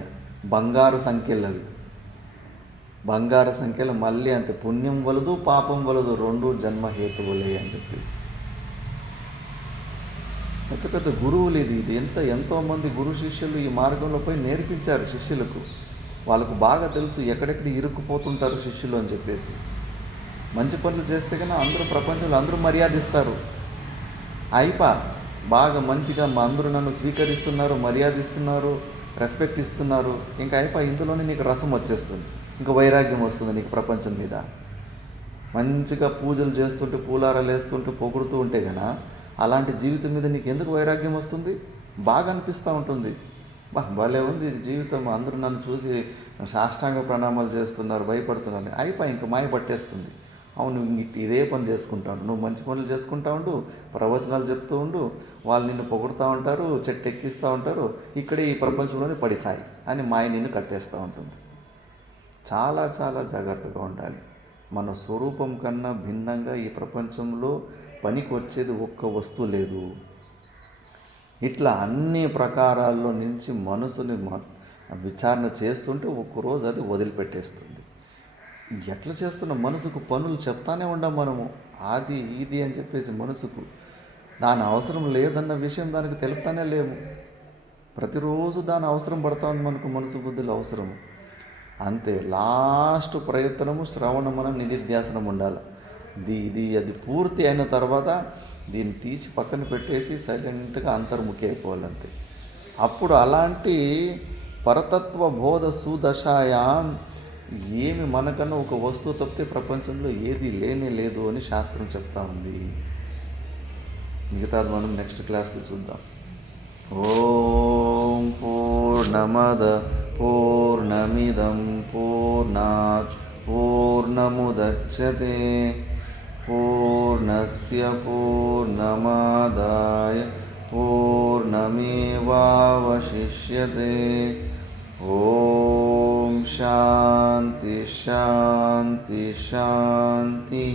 బంగారు సంఖ్యలు అవి, బంగారు సంఖ్యలు మళ్ళీ అంతే. పుణ్యం వలదు పాపం వలదు, రెండు జన్మహేతువులే అని చెప్పేసి పెద్ద పెద్ద గురువులు ఇది ఎంతోమంది గురు శిష్యులు ఈ మార్గంలో పోయి నేర్పించారు శిష్యులకు. వాళ్ళకు బాగా తెలుసు ఎక్కడెక్కడ ఇరుక్కుపోతుంటారు శిష్యులు అని చెప్పేసి. మంచి పనులు చేస్తే కన్నా అందరూ ప్రపంచంలో అందరూ మర్యాదిస్తారు. బాగా మంచిగా అందరూ నన్ను స్వీకరిస్తున్నారు, మర్యాదిస్తున్నారు, రెస్పెక్ట్ ఇస్తున్నారు. ఇంకా ఇందులోనే నీకు రసం వచ్చేస్తుంది, ఇంకా వైరాగ్యం వస్తుంది నీకు ప్రపంచం మీద. మంచిగా పూజలు చేస్తుంటే, పూలారాలు వేస్తుంటే, పొగుడుతూ ఉంటే కన్నా అలాంటి జీవితం మీద నీకు ఎందుకు వైరాగ్యం వస్తుంది? బాగా అనిపిస్తూ ఉంటుంది, భలే ఉంది జీవితం, అందరూ నన్ను చూసి సాష్టాంగ ప్రణామాలు చేస్తున్నారు, భయపడుతున్నారు. ఇంకా మాయ పట్టేస్తుంది. అవును, ఇదే పని చేసుకుంటా ఉండు, నువ్వు మంచి పనులు చేసుకుంటా ఉండు, ప్రవచనాలు చెప్తూ ఉండు, వాళ్ళు నిన్ను పొగుడుతూ ఉంటారు, చెట్టు ఎక్కిస్తూ ఉంటారు, ఇక్కడే ఈ ప్రపంచంలోనే పడిసాయి అని మాయ నిన్ను కట్టేస్తూ ఉంటుంది. చాలా చాలా జాగ్రత్తగా ఉండాలి. మన స్వరూపం కన్నా భిన్నంగా ఈ ప్రపంచంలో పనికి వచ్చేది ఒక్క వస్తువు లేదు. ఇట్లా అన్ని ప్రకారాల్లో నుంచి మనసుని విచారణ చేస్తుంటే ఒక్కరోజు అది వదిలిపెట్టేస్తుంది. ఎట్లా చేస్తున్న మనసుకు పనులు చెప్తానే ఉండం మనము, అది ఇది అని చెప్పేసి మనసుకు దాని అవసరం లేదన్న విషయం దానికి తెలుపుతానే లేము. ప్రతిరోజు దాని అవసరం పడతా ఉంది మనకు, మనసు బుద్ధులు అవసరము అంతే. లాస్ట్ ప్రయత్నము శ్రవణమన నిధిధ్యాసనం ఉండాలి. అది పూర్తి అయిన తర్వాత దీన్ని తీసి పక్కన పెట్టేసి సైలెంట్గా అంతర్ముఖి అయిపోవాలంతే. అప్పుడు అలాంటి పరతత్వ బోధ సుదశాయాం, ఏమి మనకన్నా ఒక వస్తువు తప్పితే ప్రపంచంలో ఏది లేనే లేదు అని శాస్త్రం చెప్తా ఉంది. మిగతాది మనం నెక్స్ట్ క్లాస్లో చూద్దాం. ఓం పూర్ణమద పూర్ణమిదం పూర్ణాత్ పూర్ణముదచ్యతే పూర్ణస్య పూర్ణమాదాయ పూర్ణమేవావశిష్యతే. ఓం శాంతి శాంతి శాంతి.